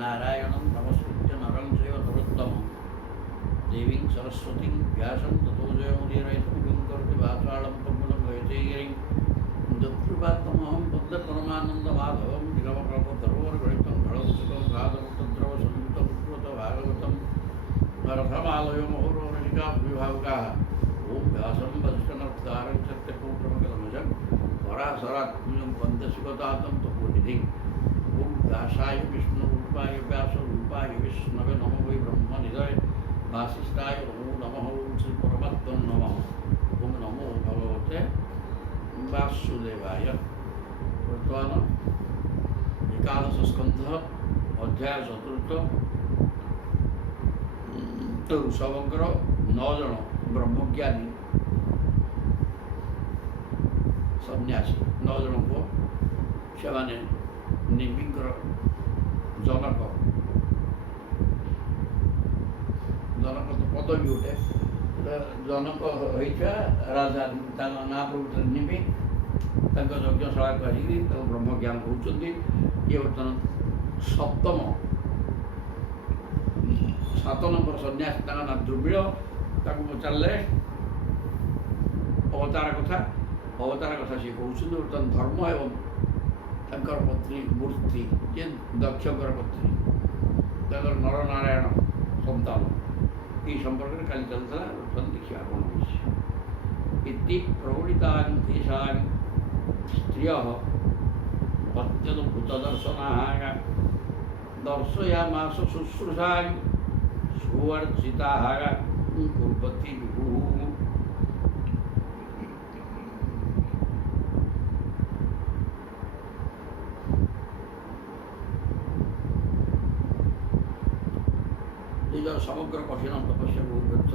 नारायणं नमस्कृत्य नरं चैव नरोत्तमं देवीं सरस्वतीं व्यासं ततो जयमुदीरयितुं करोति वाचालं पद्मं वैदेहीं दत्कृपात्महं बुद्धपरमानन्दमाधवं निगमकल्पतरोर्गणितं धळमुसुकं भागवतं रथमालयो महोरोरसिकाभिभावकाः ॐ व्यासं वसिष्ठनमस्कारं सत्यपूर्णमकलमजं पराशरात्मजं वन्दसुगतातं तपोनिधिम् ॐ व्यासाय विष्णुरूपाय व्यासरूपाय विष्णवे नमो वै ब्रह्मनिधये वासिष्ठाय नमो नमः ॐ श्रीपरमात्मने नमः ॐ नमो भगवते वासुदेवाय। वर्तमान एकादश स्कंध अध्याय चतुर्थ ऋषभंकर 9 जन ब्रह्मज्ञानी सन्यासी 9 जन को से निम्बिंकर जनक जनक तो पदवी गोटे जनक होता राजा ना प्रभु निम्बी यज्ञशाला कर ब्रह्मज्ञान कहते ये बर्तमान सात नंबर सन्यासी ना दुर्बील पचारे अवतार कथा सी कहते बर्तमान धर्म एवं तंकर पत्नी मूर्ति जे दक्षकर पत्नी तंकर नरनारायण संतान ये संपर्क में कल चलता देखा कौन इति प्रवणितान् तेषां स्त्रियः अत्यद्भुतदर्शनाः दर्शयामास शुश्रूषां सुवर्जिताः कुर्वती विभुः। समग्र कठिन तपस्या को व्यक्त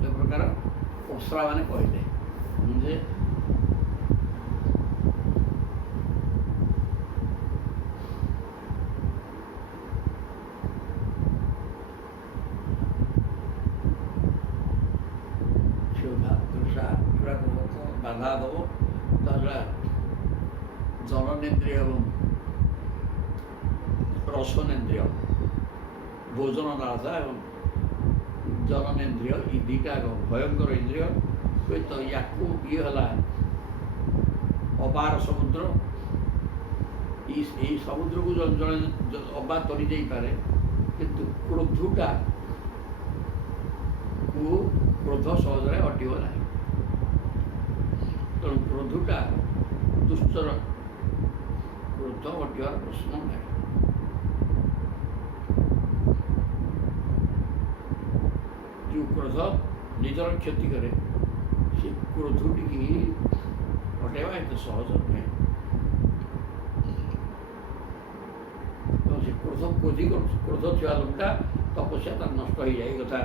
कर प्रकार अप्सरा मैंने कहले जे बाधा दब जननेन्द्रिय एवं रसनेन्द्रिय भोजन राजा एवं जननेन्द्रिय ये दुटा भयंकर इंद्रिय तो या ये अपार समुद्र ये समुद्र को जन अबा तरी दे पारे किंतु क्रोधुटा को क्रोध सहजरे अटब ना तेणु क्रोधुटा दुष्टर क्रोध अटबार प्रश्न ना जो क्रोध निजर क्षति करे से क्रोधटी की हटेवा एत सहज नुहे तो से क्रोध क्रोध थी लोकटा तपस्या तार नष्ट हो जाए कथा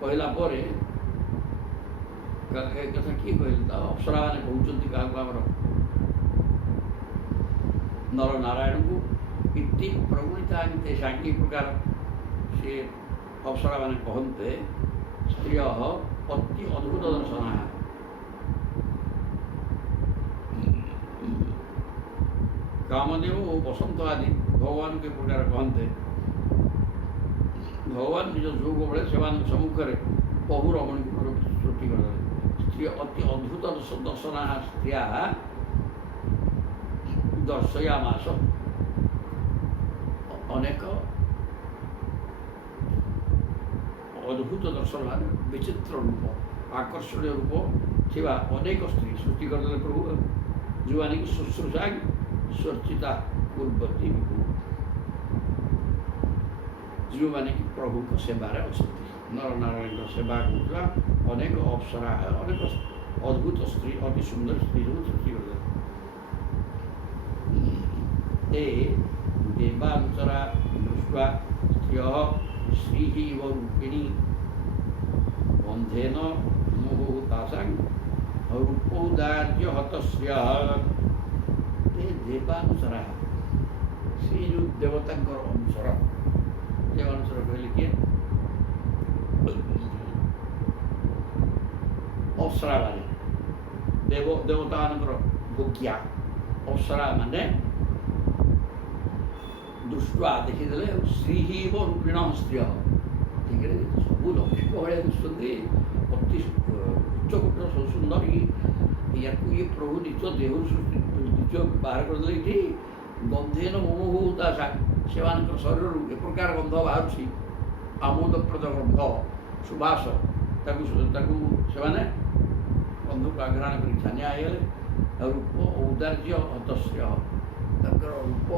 कहला कथा किए कहले अप्सरा मैंने कहते क्या नर नारायण को इति प्रवणिता सांगी प्रकार से अप्सरा मैंने कहते स्त्रिय अति अद्भुत दर्शन कामदेव और बसंत आदि भगवान के प्रकार कहते भगवान निज जोग बेले से सम्मुखें बहु रमणी सृष्टि कर स्त्री अति अद्भुत दर्शन स्त्रिया दर्शयामास अनेक अद्भुत दर्शन मान विचित्र रूप आकर्षणीय रूप थी अनेक स्त्री सृष्टि करदे प्रभु जो मैंने कि शुश्रूषा स्वर्चिता पूर्वती जो मैंने कि प्रभु को सेवार अच्छा नर नारायण सेवा करा अनेक अप्सरा अनेक अद्भुत स्त्री अति सुंदर स्त्री सब सृष्टि करदे देवांतरा दृष्टा स्त्रिय श्री रूपिणी बंधेन मुहुतासां रूपौदार्य हतस्या देवानुसरा श्री जो देवता अनुसर देवानुसर कहले किए अप्सरा माने देवता भोग्या अप्सरा माने ଦୃଷ୍ଟ୍ୱା ଦେଖିଦେଲେ ଶ୍ରୀହିବ ରୂପିଣ ସ୍ତ୍ରୀୟ ଠିକରେ ସବୁ ଲକ୍ଷ୍ମୀଙ୍କ ଭଳିଆ ଦିଶୁଛନ୍ତି, ଅତି ଉଚ୍ଚକୋଟୀର ସବୁ ସୁନ୍ଦର। ୟାକୁ ଇଏ ପ୍ରଭୁ ନିଜ ଦେହରୁ ନିଜ ବାହାର କରିଦେଲେ ଏଠି ଗନ୍ଧେନ ମୋମୋ ତା ସେମାନଙ୍କର ଶରୀରରୁ ଏ ପ୍ରକାର ଗନ୍ଧ ବାହାରୁଛି, ଆମୋଦପ୍ରଦ ଗନ୍ଧ ସୁବାସ, ତାକୁ ସେମାନେ ଗନ୍ଧକୁ ଆଘ୍ରାଣ କରି ଛାନିଆ ହେଇଗଲେ। ଆଉ ରୂପ ଔଦାର୍ଯ୍ୟ ହତଶ୍ରେୟ, ତାଙ୍କର ରୂପ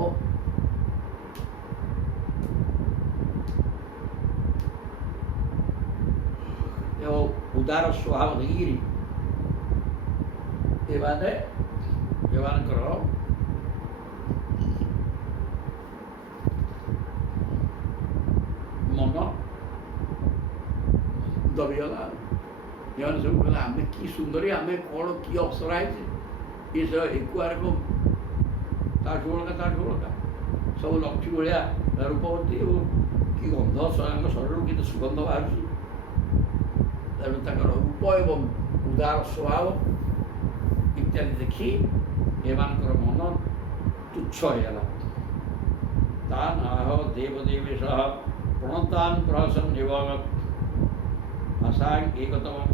ଏବଂ ଉଦାର ସ୍ୱଭାବ ଦେଇକିରି ଏମାନଙ୍କର ମନ ଦବିଗଲା। ଏମାନେ ସବୁ କହିଲେ ଆମେ କି ସୁନ୍ଦରୀ, ଆମେ କ'ଣ କି ଅପସରା ହେଇଛେ, ଏସବୁ ଏକୁଆର ତାଠୁ ବଳକା ସବୁ ଲକ୍ଷ୍ମୀ ଭଳିଆ ରୂପବତୀ ଏବଂ କି ଗନ୍ଧ ତାଙ୍କ ଶରୀରରୁ କେତେ ସୁଗନ୍ଧ ବାହାରୁଛି। ତେଣୁ ତାଙ୍କର ରୂପ ଏବଂ ଉଦାର ସ୍ୱଭାବ ଇତ୍ୟାଦି ଦେଖି ଏମାନଙ୍କର ମନ ତୁଚ୍ଛ ହେଇଗଲା। ତାନ୍ ଆହ ଦେବଦେବେଶଃ ପ୍ରଣତାନ୍ ପ୍ରହସନ୍ ନିବଗତ୍ ଆଶାଂ ଏକତମଂ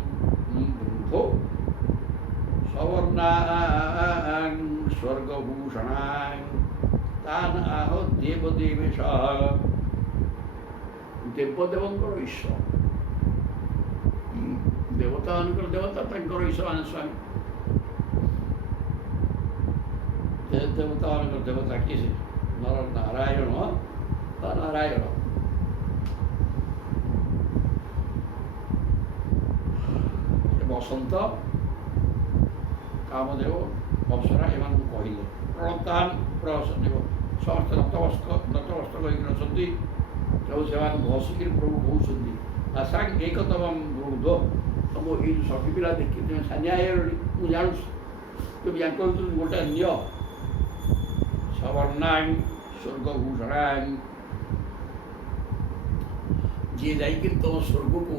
ବୃଦ୍ଧୋ ସବର୍ଣ୍ଣାଂ ସ୍ୱର୍ଗଭୂଷଣାଂ। ତାନ୍ ଆହ ଦେବଦେବେଶଃ, ଦେବଦେବଙ୍କର ଈଶ୍ୱର, ଦେବତାମାନଙ୍କର ଦେବତା, ତାଙ୍କର ଈଶ୍ୱର ମାନେ ସ୍ୱାମୀ। ଦେବତାମାନଙ୍କର ଦେବତା କିଏ? ସେ ନର ନାରାୟଣ ବା ନାରାୟଣ। ବସନ୍ତ, କାମଦେବ, ଅପ୍ସରା ଏମାନଙ୍କୁ କହିଲେ ପ୍ରଣତାନ୍ ପ୍ରହସନ୍ ନିବଗତ୍, ସମସ୍ତେ ନତମସ୍ତକ ହେଇକି ଅଛନ୍ତି। ତେଣୁ ସେମାନେ ବସିକିରି ପ୍ରଭୁ କହୁଛନ୍ତି ଆଶାଂ ଏକତମଂ ବୃଦ୍ଧ, ତମ ଏଇ ଯେଉଁ ସଖୀ ପିଲା ଦେଖି ତୁମେ ଛାନିଆ ହେଇଗଲଣି, ମୁଁ ଜାଣୁଛି, ତୁମେ ୟାଙ୍କ ଭିତରୁ ଗୋଟେ ନିଅ। ସବର୍ଣ୍ଣାଂ ସ୍ୱର୍ଗଭୂଷଣାଂ, ଯିଏ ଯାଇକିରି ତମ ସ୍ୱର୍ଗକୁ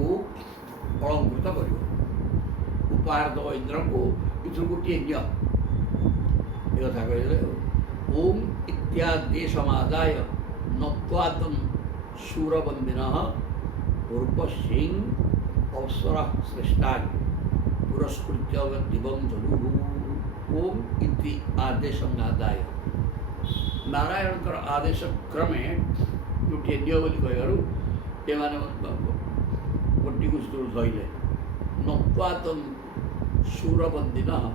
ଅଳଙ୍କୃତ କରିବ, ଉପହାର ଦେବ ଇନ୍ଦ୍ରଙ୍କୁ, ଏଥିରୁ ଗୋଟିଏ ନିଅ। ଏ କଥା କହିଲେ ଓಂ ଇତ୍ୟାଦେଶମାଦାୟ ନତ୍ୱାତଂ ଶୂରବନ୍ଦିନଃ ପୂର୍ବସିଂ ଅପ୍ସରଃ ଶ୍ରେଷ୍ଠାନ୍ ପୁରସ୍କୃତ୍ୟ ଦିବଂ ଜନୁଃ। ଓಂ ଇତି ଆଦେଶଂ ଆଦାୟ, ନାରାୟଣଙ୍କର ଆଦେଶ କ୍ରମେ ଗୋଟିଏ ନିଅ ବୋଲି କହିବାରୁ ଏମାନେ ଗୋଟିକୁ ଧଇଲେ। ନତ୍ୱାତଂ ଶୂରବନ୍ଦିନଃ,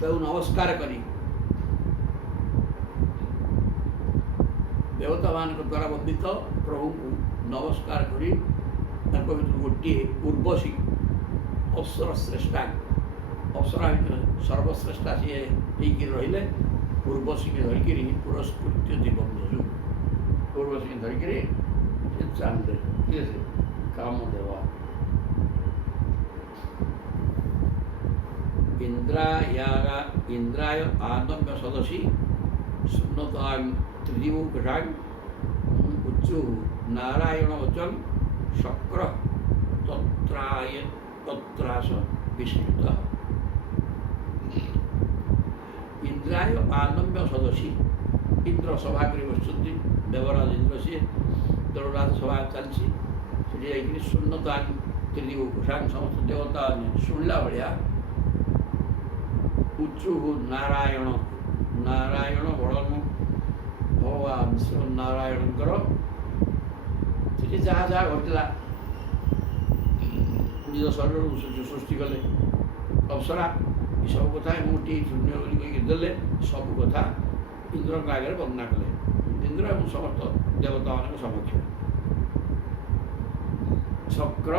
ତାକୁ ନମସ୍କାର କରି ଦେବତାମାନଙ୍କ ଦ୍ୱାରା ବନ୍ଦିତ ପ୍ରଭୁଙ୍କୁ ନମସ୍କାର କରି ତାଙ୍କ ଭିତରୁ ଗୋଟିଏ ଉର୍ବଶୀ ଅପ୍ସର ଶ୍ରେଷ୍ଠା, ଅପ୍ସରା ଭିତରେ ସର୍ବଶ୍ରେଷ୍ଠା ସିଏ ହେଇକି ରହିଲେ। ଉର୍ବଶୀକି ଧରିକିରି ପୁରସ୍କୃତ୍ୟ ଜୀବନ ଧରୁ, ଉର୍ବଶୀକି ଧରିକିରି ସେ ଚାଲିଲେ। କିଏ ସେ? କାମଦେବ। ଇନ୍ଦ୍ରାୟ ଆନମ୍ୟ ସଦସୀ ଶୂନ୍ୟତାଂ ତ୍ରିଦିବୌକଷାଂ ଉଚ୍ଚୁଃ ନାରାୟଣ ବଚନ ଶକ୍ର ତତ୍ରାସ ବିସ୍ମୃତଃ। ଇନ୍ଦ୍ରାୟ ଆନମ୍ୟ ସଦସୀ, ଇନ୍ଦ୍ର ସଭା କରି ବସିଛନ୍ତି, ଦେବରାଜ ଇନ୍ଦ୍ର ସିଏ। ତେଣୁ ରାଜସଭା ଚାଲିଛି, ସେଠି ଯାଇକିରି ଶୂନ୍ୟତାଂ ତ୍ରିଦିବୌକଷାଂ, ସମସ୍ତ ଦେବତା ଶୁଣିଲା ଭଳିଆ ଉଚ୍ଚୁଃ ନାରାୟଣ, ନାରାୟଣ ବଳନ ଭଗବାନ ଶ୍ରୀମନ୍ନାରାୟଣଙ୍କର ସେଠି ଯାହା ଯାହା ଘଟିଲା, ନିଜ ଶରୀରରୁ ସୃଷ୍ଟି କଲେ ଅପ୍ସରା, ଏସବୁ କଥା ମୁଁ ଟିକେ ଶୂନ୍ୟ ବୋଲି କହିକି ଦେଲେ, ସବୁ କଥା ଇନ୍ଦ୍ରଙ୍କ ଆଗରେ ବର୍ଣ୍ଣନା କଲେ। ଇନ୍ଦ୍ର ଏବଂ ସମସ୍ତ ଦେବତାମାନଙ୍କ ସମକ୍ଷରେ ଶକ୍ର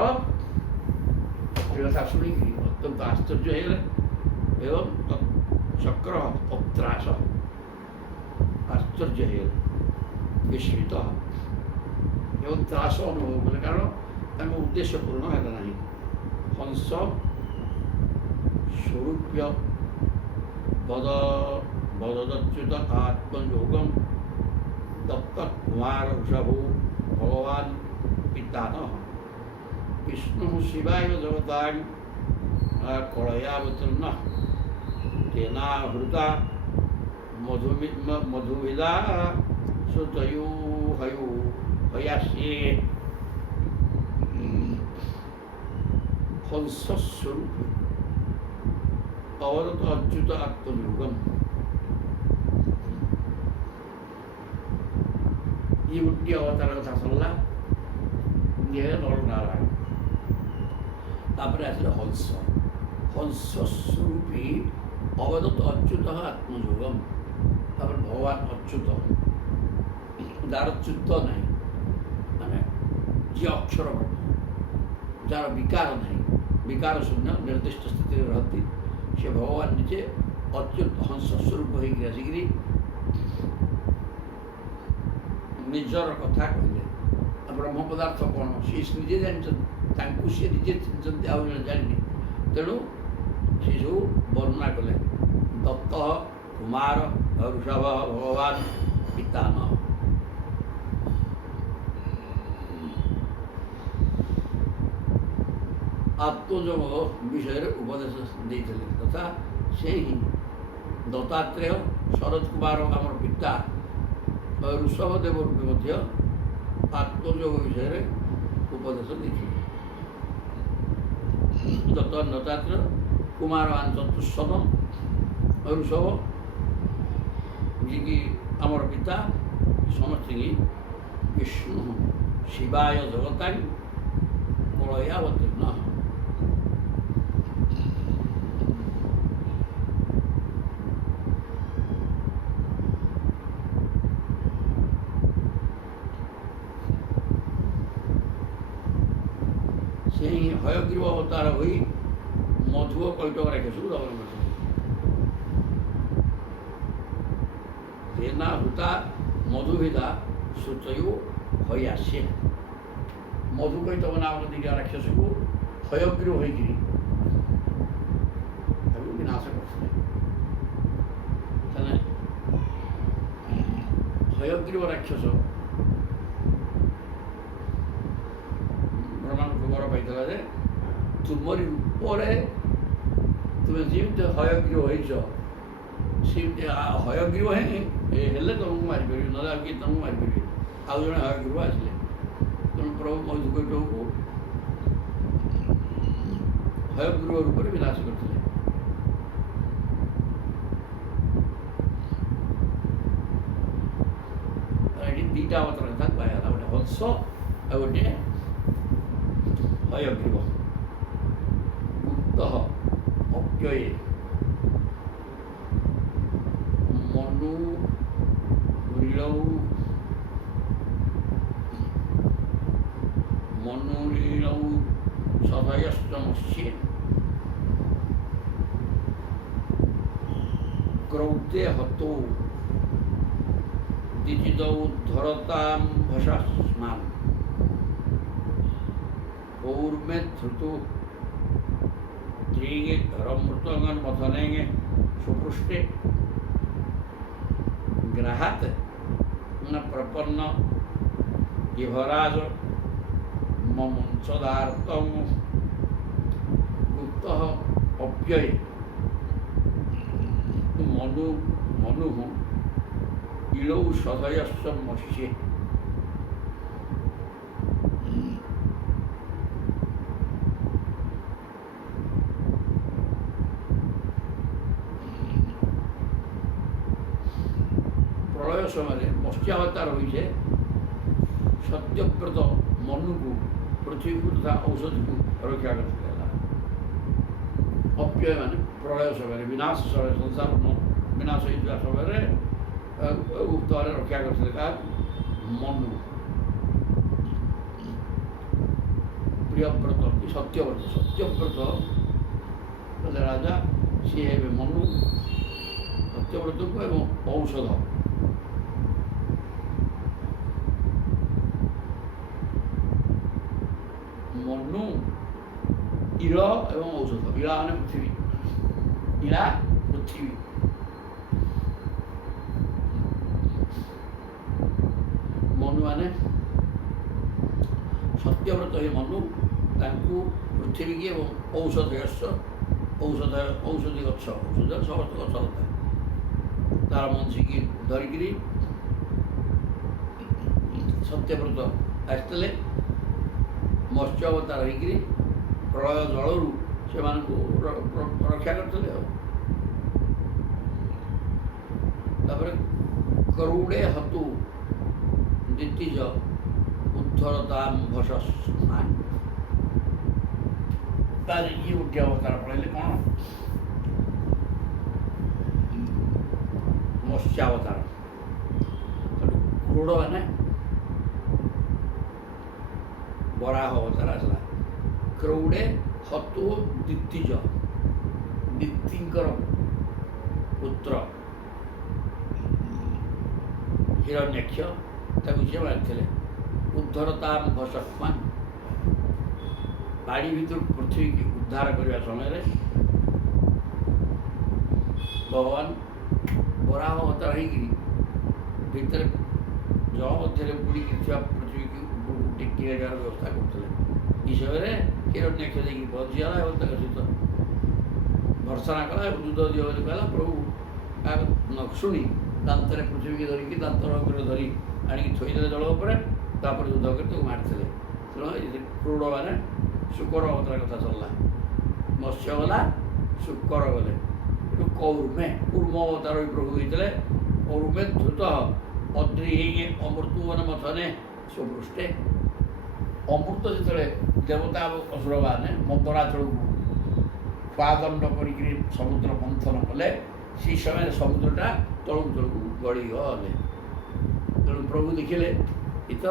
ଏ କଥା ଶୁଣିକି ଅତ୍ୟନ୍ତ ଆଶ୍ଚର୍ଯ୍ୟ ହେଇଗଲେ ଏବଂ ଶକ୍ର ତତ୍ରାସ, ଆଶ୍ଚର୍ଯ୍ୟ ହେଇଗଲେ, ବିସ୍ମିତ ଏବଂ ତ୍ରାସ ଅନୁଭବ କଲେ, କାରଣ ତାଙ୍କ ଉଦ୍ଦେଶ୍ୟ ପୂର୍ଣ୍ଣ ହେଲା ନାହିଁ। ହଂସ ସ୍ୱରୂପ୍ୟ ବଦଚ୍ୟୁତ ଆତ୍ମଯୋଗಂ ଦତ୍ତ କୁମାର ଋଷଭ ଭଗବାନ ପିତାନଃ। विष्णुः शिवाय जगतां कलयावतीर्णः तेनाहृता मधुविदा श्रुतयो हयो हयास्ये हंसस्वरूप अवरत अच्युत आत्मयोगम। ये गोटे अवतार कथा सरला ये नर नारायण तापर आसले हंस हंस स्वरूपी अवदत अच्युत आत्मयोगम तापर भगवान अच्युत जार च्युत नहीं माने जी अक्षर ब्रह्म जार विकार नहीं विकार शून्य निर्दिष्ट स्थिति रहती से भगवान निजे अच्युत हंस स्वरूप होकर आसिकी निजर कथा कहले ब्रह्म पदार्थ कौन सी निजे जानते सी निजे चिंतते आउ जानी तेणु से सब वर्णना कले दत्त कुमार ऋषभ भगवान पितामह आत्मयोग विषय उपदेश देते तथा से ही दत्तात्रेय शरद कुमार आम पिता ऋषभदेव रूपे आत्मयोग विषय उपदेश देते दत्तात्रेय कुमार चतुष्षद ऋषभ जी की आमर पिता समस्त की विष्णु शिवाय जगता कलयावतीर्णः से ही हयग्रीव अवतार हुई मधु कैटक रेखे सब दमन तेना हृता मधुभिदा श्रुतयो हयास्ये मधु कैटक नामक दिटा राक्षस को हयग्रीव होकर विनाश करते हयग्रीव राक्षस खबर पाई तुमरी रूप तुम्हें जमी हयग्रीव होती हयग्रीव हेले तुमको मारिपार ना कि तुमको मारिपार आउ जड़े हयग्रीव आसले तेणु प्रभु मधुकैटक को हयग्रीव रूप में विनाश करते दीटा अवतार कथा कहला गोटे हंस आ गोटे हयग्रीव गुप्त अव्यय मनु लीलौ सभयस्तमस्ये क्रौते हतो दिजिदौ धरतां भषस्मान् पौर्मे धृतु त्रिगे धरमृतंगन मथनेंगे सुपृष्ठे ग्राहात न प्रपन्न इभराज ममुंसदार्तम गुप्त अव्यय मनु इलौ सदयस्व मत्स्ये प्रलय समय मत्स्यावतार होइछे सत्यव्रत मनु को पृथ्वी को तथा औषधि को रक्षा करते अव्यय माने प्रलय समय विनाश समय संसार विनाश होता समय गुप्त रक्षा करते मनु प्रियव्रत सत्यव्रत राजा सी है मनु सत्यव्रत को एवं औषध मनु इला एवं औषध इला माने पृथ्वी इला पृथ्वी मनु माने सत्यव्रत ही मनु ତାଙ୍କୁ ପୃଥିବୀକି ଏବଂ ଔଷଧି ଗଛ ସମସ୍ତ ଗଛ ଲତା ତାର ମଞ୍ଜିକି ଧରିକିରି ସତ୍ୟବ୍ରତ ଆସିଥିଲେ। ମତ୍ସ୍ୟ ଅବତାର ହେଇକିରି ପ୍ରଳୟ ଜଳରୁ ସେମାନଙ୍କୁ ରକ୍ଷା କରିଥିଲେ। ଆଉ ତାପରେ କରୁଡ଼େ ହତୁ ଦ୍ୱିତୀଜ ଉଦ୍ଧରତାମ୍ଭସ୍ମାନ ତାର ଇଏ ଗୋଟେ ଅବତାର ପଳେଇଲେ କ'ଣ ମତ୍ସ୍ୟାବତାର କ୍ରୋଡ଼ ମାନେ ବରାହ ଅବତାର ଆସିଲା। କ୍ରୌଡ଼େ ହତୁ ଦ୍ୱିତୀଙ୍କର ପୁତ୍ର ହିରଣ୍ୟାକ୍ଷ ତାକୁ ସେ ମାରିଥିଲେ। ଉଦ୍ଧରତାମ୍ଭସ୍ମାନ ପାଣି ଭିତରୁ ପୃଥିବୀକି ଉଦ୍ଧାର କରିବା ସମୟରେ ଭଗବାନ ବରାହ ଅବତାର ହେଇକିରି ଭିତରେ ଜଳ ମଧ୍ୟରେ ବୁଡ଼ିକି ଥିବା ପୃଥିବୀକି ଉପରକୁ ଟେକି ଆଣିବାର ବ୍ୟବସ୍ଥା କରୁଥିଲେ। ଏ ସମୟରେ ହିରଣ୍ୟାକ୍ଷ ଯାଇକି ପହଞ୍ଚିଗଲା ଏବଂ ତାଙ୍କ ସହିତ ଭର୍ସନା କଲା ଏବଂ ଯୁଦ୍ଧ ଦିଅ ବୋଲି କହିଲା। ପ୍ରଭୁ ନ ଶୁଣି ଦାନ୍ତରେ ପୃଥିବୀକି ଧରିକି ଦାନ୍ତ ଉପରେ ଧରି ଆଣିକି ଥୋଇଦେଲେ ଜଳ ଉପରେ, ତାପରେ ଯୁଦ୍ଧ କରି ତାକୁ ମାରିଥିଲେ। ତେଣୁ କ୍ରୋଡ଼ ମାନେ ଶୁକର ଅବତାର କଥା ସରିଲା। ମତ୍ସ୍ୟ ଗଲା, ଶୁକର ଗଲେ। ଏଠୁ କୂର୍ମ ଅବତାର ବି ପ୍ରଭୁ ହେଇଥିଲେ। କୌର୍ମେ ଧୃତ ଅଦ୍ରି ଅମୃତୁବନ ମଥନେ ସୁପୃଷ୍ଠେ। ଅମୃତ ଯେତେବେଳେ ଦେବତା ଅସୁରମାନେ ମନ୍ଦରାଚଳକୁ ପାଦଣ୍ଡ କରିକିରି ସମୁଦ୍ର ମନ୍ଥନ କଲେ, ସେହି ସମୟରେ ସମୁଦ୍ରଟା ତଳକୁ ଗଡ଼ିଗଲେ। ତେଣୁ ପ୍ରଭୁ ଦେଖିଲେ ଏ ତ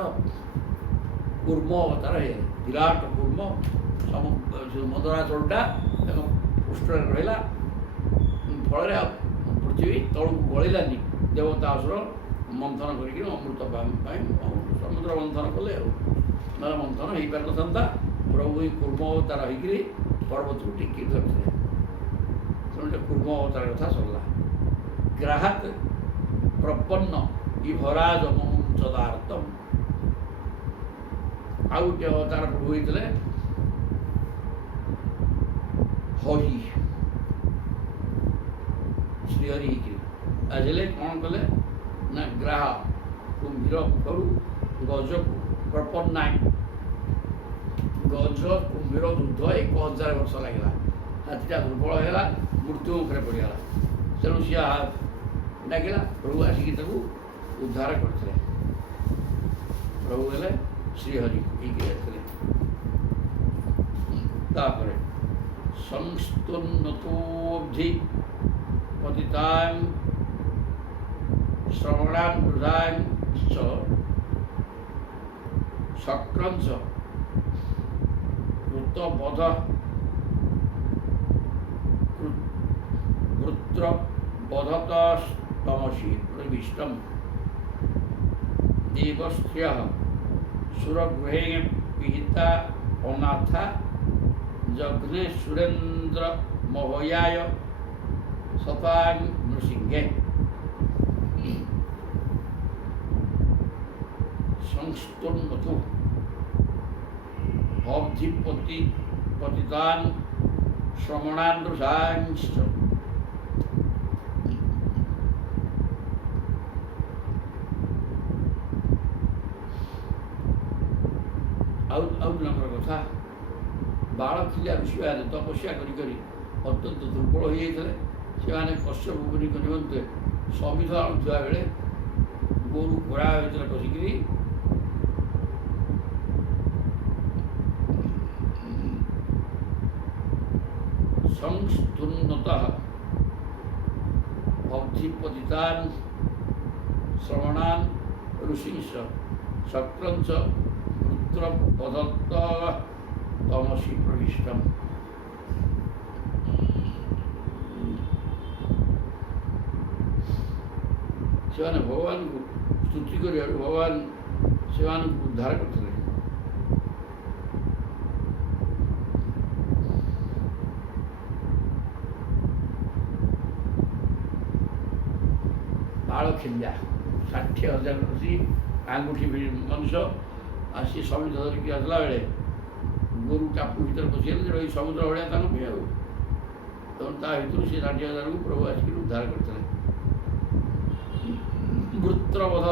କୂର୍ମ ଅବତାର ହେଇଗଲେ। ବିରାଟ କୂର୍ମ ମନ୍ଦରାଚଳଟା ତାଙ୍କ ପୃଷ୍ଠରେ ରହିଲା। ଫଳରେ ପୃଥିବୀ ତଳକୁ ଗଳିଲାନି। ଦେବତା ଅସୁର ମନ୍ଥନ କରିକି ଅମୃତ ପାଇଁ ସମୁଦ୍ର ମନ୍ଥନ କଲେ। ଆଉ ନହେଲେ ମନ୍ଥନ ହେଇପାରିନଥାନ୍ତା। ପ୍ରଭୁ ଏଇ କୂର୍ମ ଅବତାର ହେଇକିରି ପର୍ବତକୁ ଟେକି ଧରିଥିଲେ। ତେଣୁ କୂର୍ମ ଅବତାର କଥା ସରିଲା। ଗ୍ରାହକ ପ୍ରପନ୍ନ ଇଭରାଜ ମମୁଞ୍ଚଦାର୍ତ୍ତମ। ଆଉ ଗୋଟେ ଅବତାର ପ୍ରଭୁ ହେଇଥିଲେ ହରି, ଶ୍ରୀହରି ହେଇକିରି ଆସିଲେ। କ'ଣ କଲେ ନା ଗ୍ରାହ କୁମ୍ଭୀର ମୁଖରୁ ଗଜକୁ ପ୍ରପନ୍ନାୟ ଗଜ କୁମ୍ଭୀର ଯୁଦ୍ଧ 1000 ବର୍ଷ ଲାଗିଲା। ହାତୀଟା ଦୁର୍ବଳ ହେଲା, ମୃତ୍ୟୁ ମୁଖରେ ପଡ଼ିଗଲା। ତେଣୁ ସିଏ ଡାକିଲା, ପ୍ରଭୁ ଆସିକି ତାକୁ ଉଦ୍ଧାର କରିଥିଲେ। ପ୍ରଭୁ ହେଲେ ଶ୍ରୀହରି ହେଇକି ଆସିଥିଲେ। ତାପରେ ସଂସ୍ତୁନ୍ନତୋବ୍ଧି ପତିତାଂ ଶ୍ରବଣାନ୍ ବୃଦ୍ଧାଂ ଶକ୍ରଂଚ କୃତବଧ ବୃତ୍ରବଧତମସି ପ୍ରବିଷ୍ଟଂ ଦେବସ୍ତ୍ରିୟଃ ସୁରଗୃହେ ପିହିତା ଅନାଥା ଜଘ୍ନେ ସୁରେନ୍ଦ୍ର ମହୋୟାୟ ସତାଂ ନୃସିଂହେ। ସଂସ୍ତୁନ୍ନତୁ ଅବ୍ଧିପତି ପତିତାନ୍ ଶ୍ରମଣାନ୍ ରୁଷାଂଶ୍ଚ। ଆଉ ନମ୍ବର କଥା, ବାଳଖିଲିଆ ଋଷିମାନେ ତପସ୍ୟା କରି ଅତ୍ୟନ୍ତ ଦୁର୍ବଳ ହୋଇଯାଇଥିଲେ। ସେମାନେ କଶ୍ୟପ ମୁନିଙ୍କ ନିମନ୍ତେ ସମିଧ ଆଣୁଥିବା ବେଳେ ଗୋରୁ ଘୋଡ଼ା ଭିତରେ ପଶିକିରି ସଂସ୍ତୁନ୍ନତଃ ଅବ୍ଧିପତିତାନ୍ ଶ୍ରବଣାନ୍ ଋଷିଂଶ୍ଚ ଶକ୍ରଂଚ ତମସି ପ୍ରବିଷ୍ଟମ୍। ସେମାନେ ଭଗବାନଙ୍କୁ ସ୍ତୁତି କରିବାରୁ ଭଗବାନ ସେମାନଙ୍କୁ ଉଦ୍ଧାର କରିଥିଲେ। ବାଳଖିଲ୍ୟା 60,000 ଋଷି ଆଙ୍ଗୁଠି ମନୁଷ୍ୟ ଆସି ସମିଧ ଧରିକି ଆସିଲା ବେଳେ ଗୋରୁ ଟାପୁ ଭିତରେ ପଶିଗଲେ ରହି ସମୁଦ୍ର ଭଳିଆ ତାଙ୍କ ପାଇଁ ଆଉ ତେଣୁ ତା ଭିତରୁ ସେ 60,000କୁ ପ୍ରଭୁ ଆସିକି ଉଦ୍ଧାର କରିଥିଲେ। ବୃତ୍ରବଧ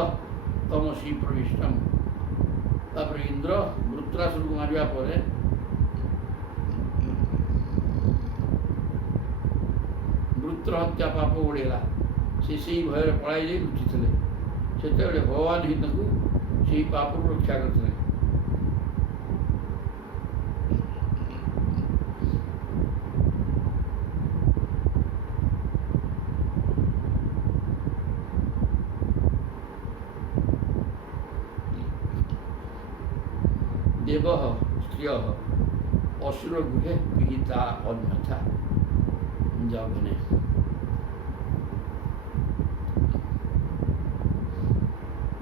ତମସି ପ୍ରବିଷ୍ଟମ। ତାପରେ ଇନ୍ଦ୍ର ବୃତ୍ରାସୁରକୁ ମାରିବା ପରେ ବୃତ୍ର ହତ୍ୟା ପାପ ବଢ଼ିଗଲା। ସେ ସେଇ ଭୟରେ ପଳାଇ ଯାଇ ଲୁଚିଥିଲେ। ସେତେବେଳେ ଭଗବାନ ହିଁ ତାଙ୍କୁ ସେହି ପାପରୁ ରକ୍ଷା କରିଥିଲେ। देव स्त्रिय असुर गृहे विहिता अन्यथा जघने।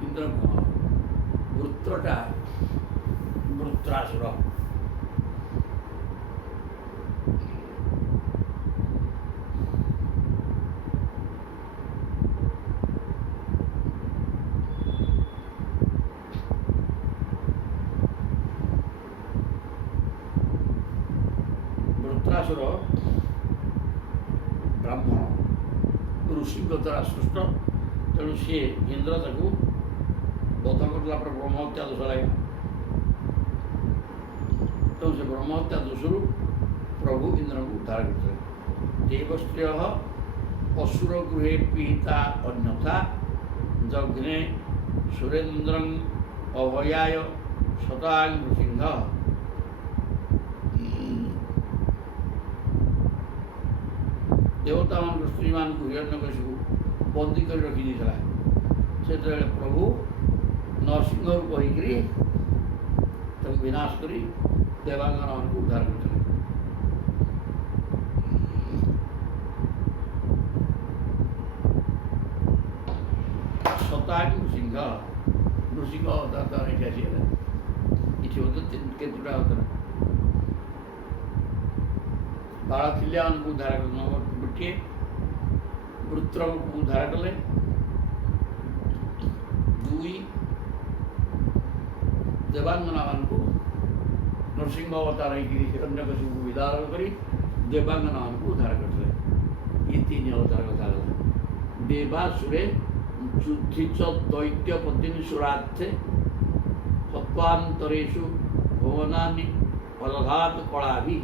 इंद्र वृत्रटा वृत्रासुर वृत्रासुर ब्राह्मण ऋषि द्वारा सृष्ट तेणु सी इंद्र ताकू बध करला ब्रह्म हत्या दोष लगे तेणु से ब्रह्म हत्या दोषरू प्रभु इंद्र को उद्धार करते। देवस्त्रिय असुर गृहे पीता अन्यथा जघ्ने सुरेन्द्र अभयाय शतांग सिंह। देवता मान स्त्री मान हिरण्यकशिपु बंदी कर रखी देता से प्रभु नरसिंह रूप होकर विनाश करी देवांगन मान को उद्धार करते। शतांग सिंह नृसिंह अवतार ये केतुटा अवतार बाळा को उद्धार कर गोटे वृत्र को उद्धार कले दुई देवांगना मान को नरसिंह अवतार हिरण्यकशिपु विदार करी देवांगना मान को उद्धार करते। ये तीन अवतार कथा देवासुरे युद्धिच दैत्य पत्नी सुरार्थे सत्वान्तरेषु भुवनानि फलधात कलाभिः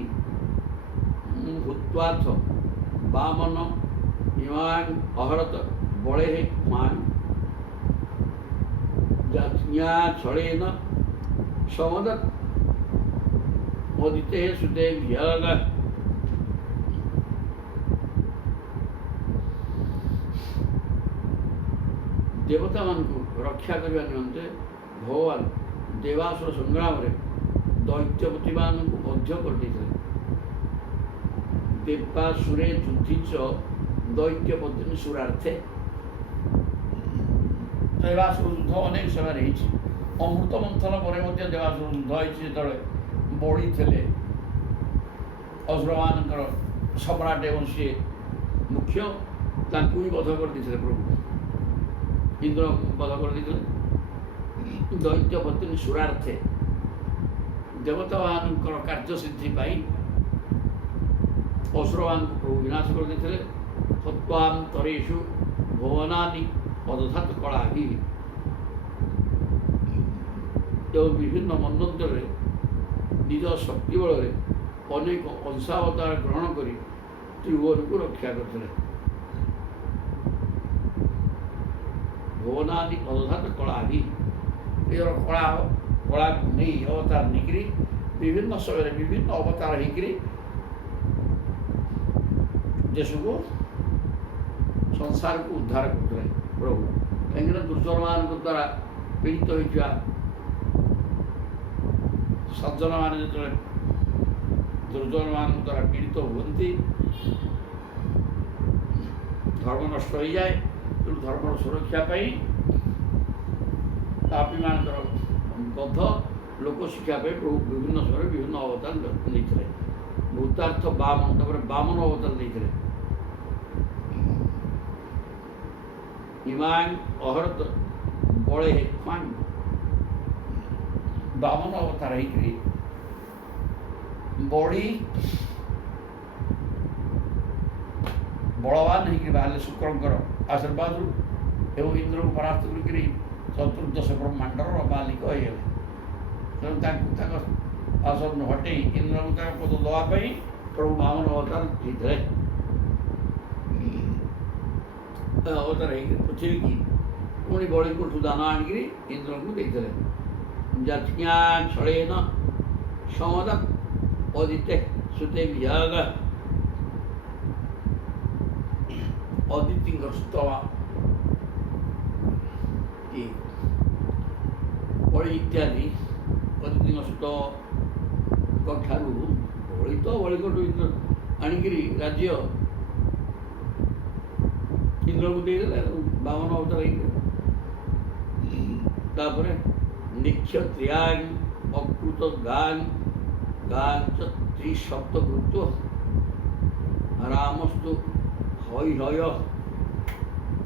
भूत्वाथ वामन इमां अहरत बड़े मान ज्ञा छड़ेन समदत मोदिते सुदेव देवता मान को रक्षा करने निमंते भगवान देवासुर संग्राम रे दैत्यपति मान को बध्य कर देते। देवासुरे युद्धिच दैत्य पत्नी सुरार्थे देवासुर युद्ध अनेक समय रही अमृत मंथन पर देवासुर युद्ध जो बड़ी थे असुर मान सम्राट एवं सी मुख्य ही बध कर प्रभु इंद्र बध कर दैत्य पत्नी सुरार्थे देवता मान कार्य सिद्धि पाई असुर मान प्रभु विनाश कर देते। सत्वान्तरेषु भुवनानि अदधात कलाभि एवं विभिन्न मन्वंतर निज शक्ति बल अनेक अंशावतार ग्रहण कर त्रिभुवन को रक्षा करते। भुवनानि अदधात कलाभि कला कला नहीं अवतार नहीं विभिन्न समय विभिन्न अवतार होकर देश को संसार को उद्धार करते प्रभु कहीं दुर्जन मान द्वारा पीड़ित होता सज्जन मान जो दुर्जन मान द्वारा पीड़ित होती धर्म नष्ट हो जाए तो धर्म सुरक्षा पापी मान बद्ध लोक शिक्षा प्रभु विभिन्न समय विभिन्न अवतार नहीं भूतार्थ बामन बामन अवतार नहीं इमां अहरत बड़े बामन अवतार ବଢ଼ି ବଳବାନ ହେଇକି ବାହାରିଲେ ଶୁକ୍ରଙ୍କର ଆଶୀର୍ବାଦରୁ ଏବଂ ଇନ୍ଦ୍ରକୁ ପରାସ୍ତ କରିକିରି ଚତୁର୍ଦ୍ଦଶ ବ୍ରହ୍ମାଣ୍ଡର ମାଲିକ ହେଇଗଲେ। ତେଣୁ ତାଙ୍କୁ ତାଙ୍କ ଆସନ ହଟେଇ ଇନ୍ଦ୍ରଙ୍କୁ ତାଙ୍କ ପଦ ଦେବା ପାଇଁ ପ୍ରଭୁ ବାମନ ଅବତାର ହେଇଥିଲେ। ଅବତାର ହେଇକିରି ପୃଥିବୀକି ପୁଣି ବଳିଙ୍କଠୁ ଦାନ ଆଣିକିରି ଇନ୍ଦ୍ରଙ୍କୁ ଦେଇଥିଲେ। ଯଜ୍ଞା ଛଳେନ ସମଦ ଅଦିତେ ସୁତେ ବିଭାଗ ଅଦିତିଙ୍କ ସ୍ତବା ବଳି ଇତ୍ୟାଦି ଅଦିତିଙ୍କ ସୁତଙ୍କ ଠାରୁ ବଳିଙ୍କଠୁ ଇନ୍ଦ୍ର ଆଣିକିରି ରାଜ୍ୟ ଇନ୍ଦ୍ରଙ୍କୁ ଦେଇଦେଲେ ବାମନ ଅବତାର ହେଇକିରି। ତାପରେ ନିକ୍ଷତ୍ରିୟାନ୍ ଅକୃତ ଗାନ୍ ଗାଞ୍ଚ ତ୍ରିଶବ୍ଦକୃତ ରାମସ୍ତୁ ହୈହୟ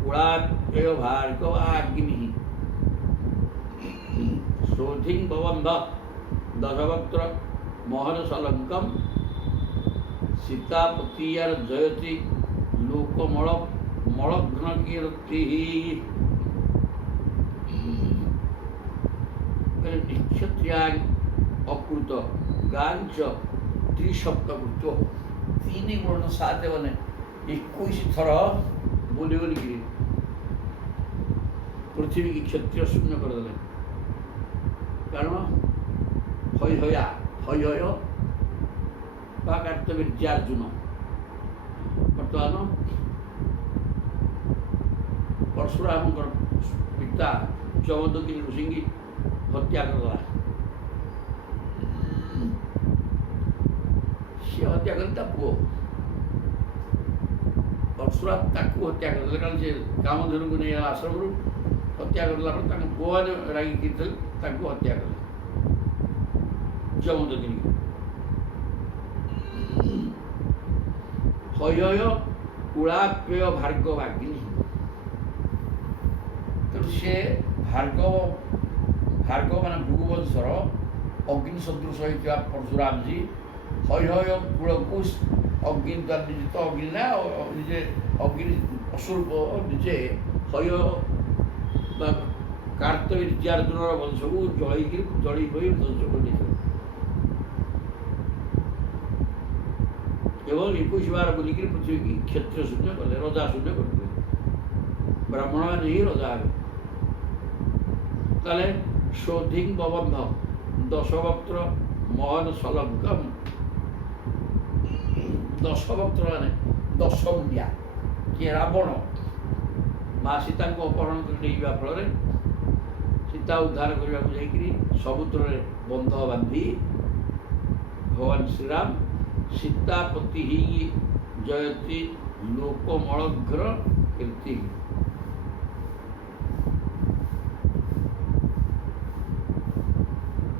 କୁଳାକ୍ଷୟ ଭାର୍ଗବ ଆଗ୍ନି ଶ୍ରୋଧିଂ ବବନ୍ଧ ଦଶବକ୍ତ୍ର ମୋହନ ସଲଙ୍କମ୍ ସୀତାପତିୟାର ଜୟତି ଲୋକମଳ ମଳଘ୍ନ କୀର୍ତ୍ତି ନିକ୍ଷତ୍ରିୟାନ୍ ଅକୃତ ଗାଞ୍ଚ ତ୍ରିଶବ୍ଦକୃତ ତିନି ଗୁଣ ସାତ ମାନେ 21 ଥର ବୁଲି ବୁଲିକିରି ପୃଥିବୀକି କ୍ଷତ୍ରିୟ ଶୂନ୍ୟ କରିଦେଲେ। କାରଣ ହୈହୟ ବା କାର୍ତ୍ତବୀର୍ଯ୍ୟାର୍ଜୁନ ବର୍ତ୍ତମାନ ପରଶୁରାମଙ୍କର ପିତା ଚମଦଗିରି ଋଷିଙ୍କି ହତ୍ୟା କରିଦେଲା। ସିଏ ହତ୍ୟା କଲେ ତା ପୁଅ ପରଶୁରାମ ତାକୁ ହତ୍ୟା କରିଦେଲେ। କାରଣ ସେ କାମଧେନୁକୁ ନେଇ ଆଶ୍ରମରୁ ହତ୍ୟା କରିଦେଲା ପରେ ତାଙ୍କ ପୁଅମାନେ ରାଗିକି ଥିଲେ ତାଙ୍କୁ ହତ୍ୟା କଲେ ଯମଦଗିରିକୁ। ହୈହୟ କୁଳାପେୟ ଭାର୍ଗବ ଆଗ୍ନି। ତେଣୁ ସେ ଭାର୍ଗବ ମାନେ ଭୃଗୁବଂଶର ଅଗ୍ନି ସଦୃଶ ହେଇଥିବା ପରଶୁରାମଜୀ ହୈହୟ କୂଳକୁ ଅଗ୍ନି ଦ୍ୱାରା ନିଜେ ତ ଅଗ୍ନି ନା ନିଜେ ଅଗ୍ନି ଅସ୍ୱରୂପ ନିଜେ ହୈହୟ ବା କାର୍ତ୍ତବୀର୍ଯ୍ୟାର୍ଜୁନର ବଂଶକୁ ଜଳେଇ ହୋଇ ଧ୍ୱଂସ କରିଦେଇଥିଲେ। ଏବଂ 21 ବାର ବୁଲିକିରି ପୃଥିବୀକି କ୍ଷତ୍ରିୟ ଶୂନ୍ୟ କଲେ, ରଜା ଶୂନ୍ୟ କରିଥିଲେ। ବ୍ରାହ୍ମଣମାନେ ହିଁ ରଜା ହେବେ। ତାହେଲେ ଶୋଧିଂ ବବନ୍ଧ ଦଶବକ୍ତ୍ର ମୋହନ ସଲଙ୍କମ୍ ଦଶବକ୍ତ୍ର ମାନେ 10 ମୁଣ୍ଡିଆ କିଏ ରାବଣ ମା ସୀତାଙ୍କୁ ଅପହରଣ କରି ନେଇଯିବା ଫଳରେ ସୀତା ଉଦ୍ଧାର କରିବାକୁ ଯାଇକରି ସମୁଦ୍ରରେ ବନ୍ଧ ବାନ୍ଧି ଭଗବାନ ଶ୍ରୀରାମ ସୀତାପତି ହି ଜୟତି ଲୋକମଳଘ୍ର କୀର୍ତ୍ତି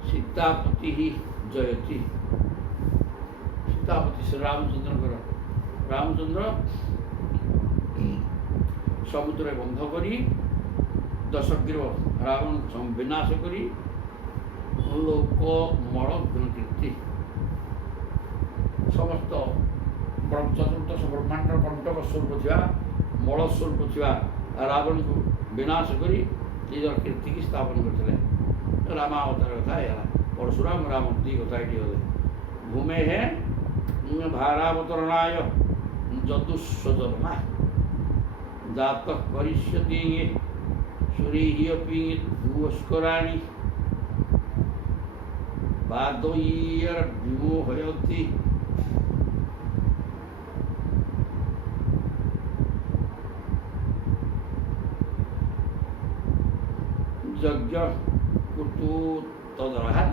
ସୀତାପତି ହି ଜୟତି ସୀତାପତି ଶ୍ରୀରାମଚନ୍ଦ୍ରଙ୍କର ରାମଚନ୍ଦ୍ର ସମୁଦ୍ରରେ ବନ୍ଧ କରି ଦଶଗ୍ରୀବ ରାବଣ ବିନାଶ କରି ଲୋକମଳଘ୍ନ କୀର୍ତ୍ତି ସମସ୍ତ ଚତୁର୍ଦ୍ଦଶ ବ୍ରହ୍ମାଣ୍ଡର କଣ୍ଟକ ସ୍ୱରୂପ ଥିବା ମଳ ସ୍ୱରୂପ ଥିବା ରାବଣକୁ ବିନାଶ କରି ନିଜର କୀର୍ତ୍ତିକି ସ୍ଥାପନ କରିଥିଲେ। ରାମାବତାର କଥା ହେଇଗଲା। ପରଶୁରାମ ରାମ ଦୁଇ କଥା ଏଠି ଗଲେ। ଭୂମେ ହେ ଭାରାବତରଣାୟ ଯଦୁସ୍ୱଜନ୍ମା ଜାତ କରିଷ୍ୟତି ସୁରୀୟପି ଭୁସ୍କରାଣୀ ବାଦୟର ବିମୋହୟତି ଯଜ୍ଞ କୁଟୁ ତଦରହା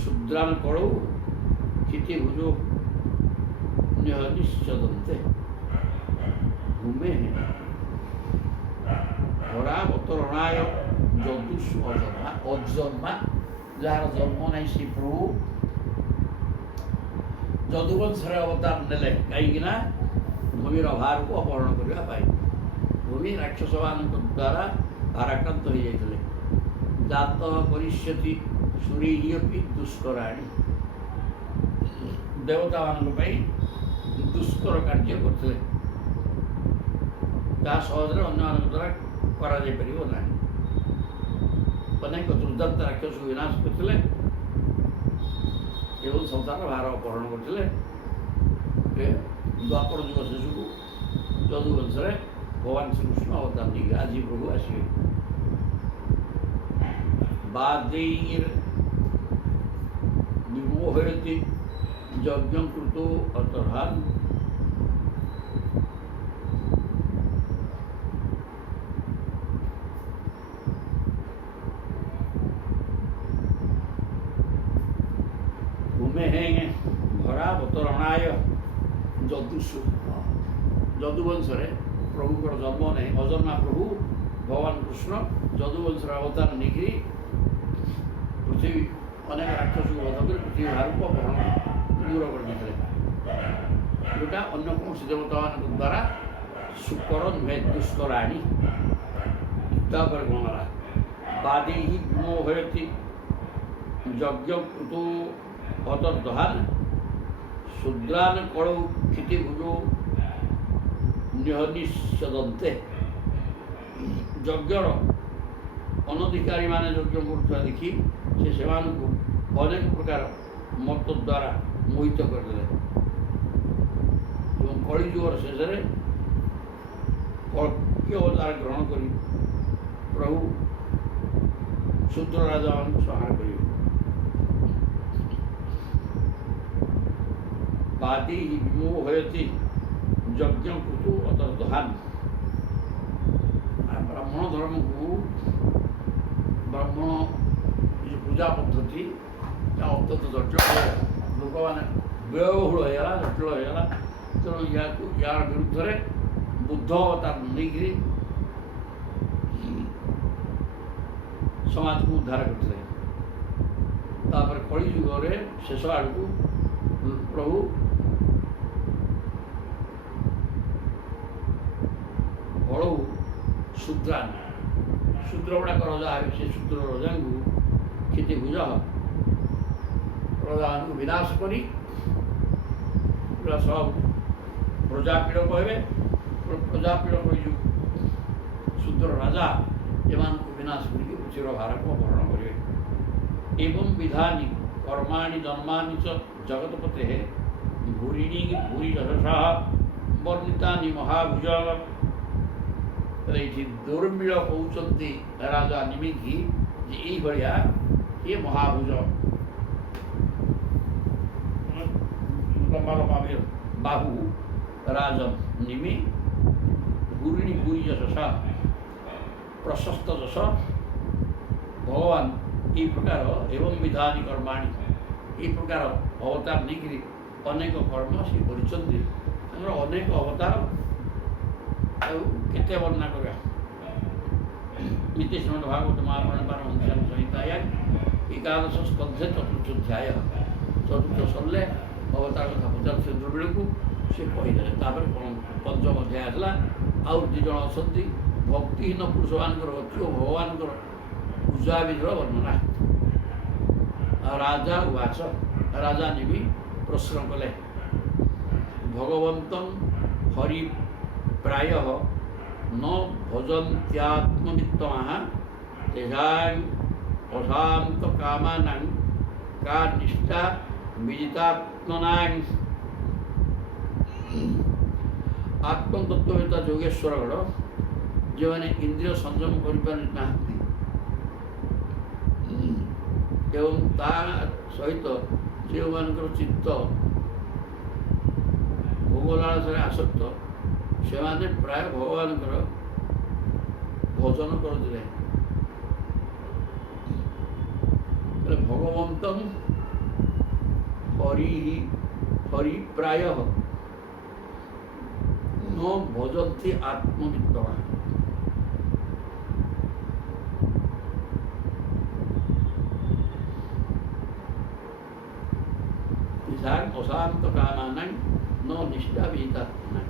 ଶୁଦ୍ରାନ କଳଉ କ୍ଷିତିଭୁଜୁ ନିଶ୍ଚଦନ୍ତେ ଭୂମେ ଧରାବତରଣାୟ ଯଦୁଷୁ ଅଜନ୍ମା ଯାହାର ଜନ୍ମ ନାହିଁ ସେ ପ୍ରଭୁ ଯଦୁବଂଶରେ ଅବତାର ନେଲେ କାହିଁକିନା ଭୂମିର ଭାରକୁ ଅପହରଣ କରିବା ପାଇଁ। ଭୂମି ରାକ୍ଷସମାନଙ୍କ ଦ୍ୱାରା ଭାରାକ୍ରାନ୍ତ ହୋଇଯାଇଥିଲେ। ଜାତ କରିଷ୍ୟତି ସୁରୀୟପି ଦୁଷ୍କରାଣି ଦେବତାମାନଙ୍କ ପାଇଁ ଦୁଷ୍କର କାର୍ଯ୍ୟ କରୁଥିଲେ, ଯାହା ସହଜରେ ଅନ୍ୟମାନଙ୍କ ଦ୍ୱାରା କରାଯାଇପାରିବ ନାହିଁ। ଅନେକ ଦୁର୍ଦାନ୍ତ ରାକ୍ଷସକୁ ବିନାଶ କରିଥିଲେ ଏବଂ ସଂସାର ଭାର ଅପହରଣ କରିଥିଲେ। ଦ୍ୱାପର ଯୁଗ ଶେଷକୁ ଯଦୁବଂଶରେ ଭଗବାନ ଶ୍ରୀକୃଷ୍ଣ ଅବତାର ନେଇକି ଆଜି ପ୍ରଭୁ ଆସିବେ। ବାଦୈର୍ ବିମୋହୟତି ଯଜ୍ଞ କୃତୋ ଅତର୍ହାନ୍ ଭରାବତରଣାୟ ଯଦୁଷୁ। ଯଦୁବଂଶରେ ପ୍ରଭୁଙ୍କର ଜନ୍ମ ନାହିଁ, ଅଜନ୍ମା ପ୍ରଭୁ ଭଗବାନ କୃଷ୍ଣ ଯଦୁବଂଶର ଅବତାର ନେଇକରି ପୃଥିବୀ ଅନେକ ରାକ୍ଷସକୁ ବଧ କରି ପୃଥିବୀ ଭାରକୁ ଅପହରଣ ଦୂର କରିଦେଇଥିଲେ, ଯେଉଁଟା ଅନ୍ୟ କୌଣସି ଦେବତାମାନଙ୍କ ଦ୍ୱାରା ଶୁକର ନୁହେଁ, ଦୁଷ୍କରାଣି। ତାପରେ କ'ଣ ହେଲା? ବାଦେଇ ବିମୋହୟତି ଯଜ୍ଞ କୃତୋ ଅତର୍ଦହାନ୍ ଶୂଦ୍ରାନ୍ କଳୌ କ୍ଷିତିଭୁଜୋ ନିହନିଷଦନ୍ତେ। ଯଜ୍ଞର ଅନଧିକାରୀମାନେ ଯଜ୍ଞ କରୁଥିବା ଦେଖି ସେମାନଙ୍କୁ ଅନେକ ପ୍ରକାର ମତ ଦ୍ୱାରା ମୋହିତ କରିଦେଲେ ଏବଂ କଳିଯୁଗର ଶେଷରେ କଳ୍କୀ ଅବତାର ଗ୍ରହଣ କରି ପ୍ରଭୁ ଶୂଦ୍ର ରାଜାମାନଙ୍କୁ ସଂହାର କରିବେ। ବାଦୀ ବିମୋହୟତି ଯଜ୍ଞ କୃତୁ ଅତର୍ଦହାନ୍। ବ୍ରାହ୍ମଣ ଧର୍ମକୁ, ବ୍ରାହ୍ମଣ ପୂଜା ପଦ୍ଧତି ଅତ୍ୟନ୍ତ ଜଟିଳ, ଲୋକମାନେ ବ୍ୟୟବହୁଳ ହୋଇଗଲା, ଜଟିଳ ହୋଇଗଲା। ତେଣୁ ୟାର ବିରୁଦ୍ଧରେ ବୁଦ୍ଧ ଅବତାର ନେଇକରି ସମାଜକୁ ଉଦ୍ଧାର କରିଥିଲେ। ତାପରେ କଳିଯୁଗରେ ଶେଷ ଆଡ଼କୁ ପ୍ରଭୁ କଳଉ ଶୂଦ୍ରାନ୍, ଶୂଦ୍ର ଗୁଡ଼ାକ ରଜା ହେବେ, ସେ ଶୂଦ୍ର ରଜାଙ୍କୁ କ୍ଷିତିଭୁଜ ପ୍ରଜାମାନଙ୍କୁ ବିନାଶ କରି ସବୁ ପ୍ରଜାପୀଡ଼ କହିବେ। ପ୍ରଜାପୀଡ଼ କହି ଯେଉଁ ଶୂଦ୍ର ରାଜା ଏମାନଙ୍କୁ ବିନାଶ କରିକି ପୃଥିବୀର ଭାରକୁ ଅପହରଣ କରିବେ। ଏବଂ ବିଧାନି କର୍ମାଣି ଜନ୍ମାନି च ଜଗତପତେ ଭୂରିଣୀ ଭୂରି ଯଶସଃ ବର୍ଣ୍ଣିତାନି ମହାଭୁଜ। ଏଇଠି ଦୁର୍ମିଳ କହୁଛନ୍ତି ରାଜା ନିମିକି ଯେ ଏଇଭଳିଆ ଇଏ ମହାଭୁଜ, ଲମ୍ବା ଲମ୍ବା ବାହୁ ରାଜ ନିମି ଭୂରିଣୀ ଭୂରି ଯଶସଃ, ପ୍ରଶସ୍ତ ଯଶ ଭଗବାନ এই প্রকার এবং বিধানী কর্মাণী এই প্রকার অবতার নেইকি অনেক কর্ম সে করছেন। তাঁর অনেক অবতার কেতে বর্ণনা করা ইতি শ্রীমদ ভাগবত মহাপুরাণ পারমহংস্যাং সংহিতায়াং একাদশ স্কন্ধে চতুর্থোধ্যায়। চতুর্থ সরলে অবতার কথা পচারছে দ্রবিড়କୁ সে কহিদেলে। তাপরে পঞ্চম অধ্যায় আসলা। ଆଉ ଦୁଇ ଜଣ ଅଛନ୍ତି ଭକ୍ତିହୀନ ପୁରୁଷମାନଙ୍କର ଗତି ଓ ଭଗବାନଙ୍କର ପୂଜା ବିଧିର ବର୍ଣ୍ଣନା। ରାଜା ଉବାଚ, ରାଜା ନିମି ପ୍ରଶ୍ନ କଲେ ଭଗବନ୍ତଂ ହରି ପ୍ରାୟ ନ ଭଜନ୍ତ୍ୟାତ୍ମବିତ୍ତମାଃ ତେଷାଂ ଅଶାନ୍ତ କାମାନାଂ କା ନିଷ୍ଠା ବିଜିତାତ୍ମନାଂ। ଆତ୍ମତତ୍ତ୍ୱବେତ୍ତା ଯୋଗେଶ୍ୱରଗଡ଼ ଯେଉଁମାନେ ଇନ୍ଦ୍ରିୟ ସଂଯମ କରିପାରି ନାହାନ୍ତି ଏବଂ ତା ସହିତ ଯେଉଁମାନଙ୍କର ଚିତ୍ତ ଭୋଗଲାଳସରେ ଆସକ୍ତ ସେମାନେ ପ୍ରାୟ ଭଗବାନଙ୍କର ଭଜନ କରୁଥିଲେ। ଭଗବନ୍ତଂ ହରି ପ୍ରାୟ ନ ଭଜନ୍ତି ଆତ୍ମବିତ୍ତମାଃ। তেষাং অশান্ত কামানাং ন নিষ্ঠা বিজিতাত্মনাং।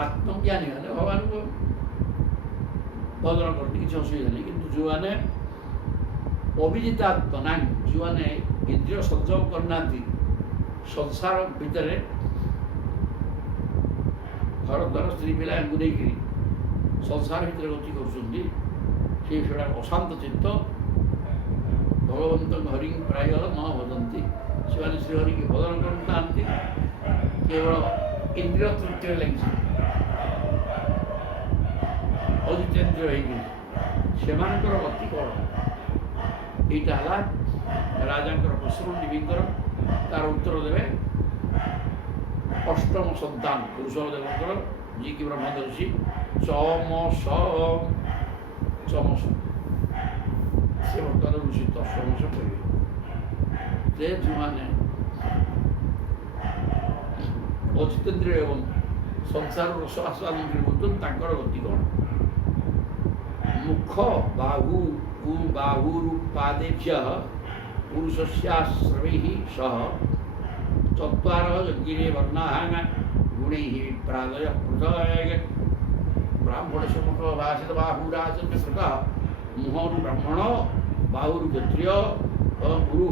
ଆତ୍ମଜ୍ଞାନୀ ମାନେ ଭଗବାନଙ୍କୁ ଭଜନ କରନ୍ତି, କିଛି ଅସୁବିଧା ନାହିଁ। କିନ୍ତୁ ଯେଉଁମାନେ ଅଭିଜିତ ଆତ୍ମା ନାହିଁ, ଯେଉଁମାନେ ଇନ୍ଦ୍ରିୟ ସଂଯମ କରିନାହାନ୍ତି, ସଂସାର ଭିତରେ ଘର ଦ୍ୱାର ସ୍ତ୍ରୀ ପିଲାଙ୍କୁ ନେଇକରି ସଂସାର ଭିତରେ ଗତି କରୁଛନ୍ତି, ସେ ସେଟା ଅଶାନ୍ତ ଚିତ୍ତ ଭଗବନ୍ତ ହରି ପ୍ରାୟ ନ ଭଜନ୍ତି। ସେମାନେ ଶ୍ରୀହରିକି ଭଜନ କରୁଥାନ୍ତି, କେବଳ ଇନ୍ଦ୍ରିୟ ତୃପ୍ତିରେ ଲାଗିଛନ୍ତି, ଅଜିତେନ୍ଦ୍ରିୟ ହେଇକିରି। ସେମାନଙ୍କର ଗତି କ'ଣ? ଏଇଟା ହେଲା ରାଜାଙ୍କର ପ୍ରଶ୍ନ। ଦେବୀଙ୍କର ତାର ଉତ୍ତର ଦେବେ ଅଷ୍ଟମ ସନ୍ତାନ ପୁରୁଷଦେବଙ୍କର, ଯିଏକି ବ୍ରହ୍ମଦ ଋଷି। ଚମସ ସେ ବର୍ତ୍ତମାନ ଋଷି ଚମସ କହିବେ ଯେ ଯେଉଁମାନେ ଅଜିତେନ୍ଦ୍ରିୟ ଏବଂ ସଂସାର ରସ ଆସ୍ୱାଦନ କରି ବୁଝୁଛନ୍ତି, ତାଙ୍କର ଗତି କ'ଣ? ମୁଖ ବାହୁରୁପାଦେଭ୍ୟଃ ପୁରୁଷସ୍ୟାଶ୍ରମୈଃ ସହ ଚତ୍ୱାରଃ ଯଜ୍ଞିରେ ବର୍ଣ୍ଣାଃ ଗୁଣୈଃ ପ୍ରାଦୟଃ ପୃଥକ୍। ବ୍ରାହ୍ମଣସ୍ୟ ମୁଖ ଭାସିତ ବାହୁରାଜନ୍ୟ କୃତଃ। ମୁହଁରୁ ବ୍ରାହ୍ମଣ, ବାହୁରୁ କ୍ଷତ୍ରିୟ, ଗୁରୁ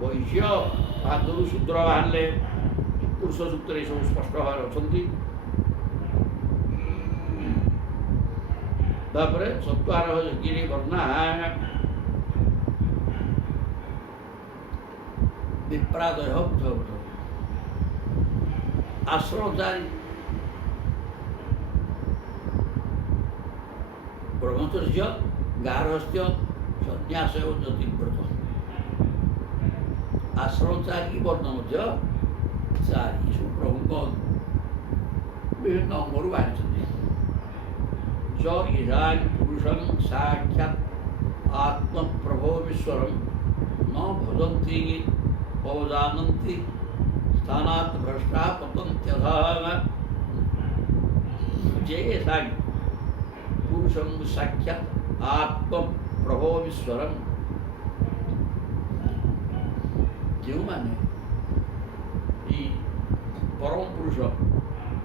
ବୈଶ୍ୟ, ପାଦରୁ ଶୂଦ୍ର ବାହାରିଲେ। ପୁରୁଷ ସୂକ୍ତରେ ଏସବୁ ସ୍ପଷ୍ଟ ଭାବରେ ଅଛନ୍ତି। ତାପରେ ଚତ୍ୱାରଃ ଯଜ୍ଞିରେ ବର୍ଣ୍ଣାଃ ବିପ୍ରାଦୟ ପୃଥକ୍ ପୃଥକ୍। ଆଶ୍ରମଚାରୀ ବ୍ରହ୍ମଚର୍ଯ୍ୟ, ଗାର୍ହସ୍ଥ୍ୟ, ସନ୍ନ୍ୟାସ ଏବଂ ଜ୍ୟୋତିବ୍ରତ। ଆଶ୍ରମଚାରୀ ବର୍ଣ୍ଣ ମଧ୍ୟ ଚାରି। ଏସବୁ ପ୍ରଭୁଙ୍କ ବିଭିନ୍ନ ଅଙ୍ଗରୁ ବାହାରିଛନ୍ତି। च इदानीं पुरुषं साक्षात् आत्मप्रभोमीश्वरं न भजन्ति अवजानन्ति स्थानात् भ्रष्टा पतन्त्यधः। जे पुरुषं साक्षात् आत्मप्रभोमीश्वरं, ଯେଉଁମାନେ ଏହି ପରମ ପୁରୁଷ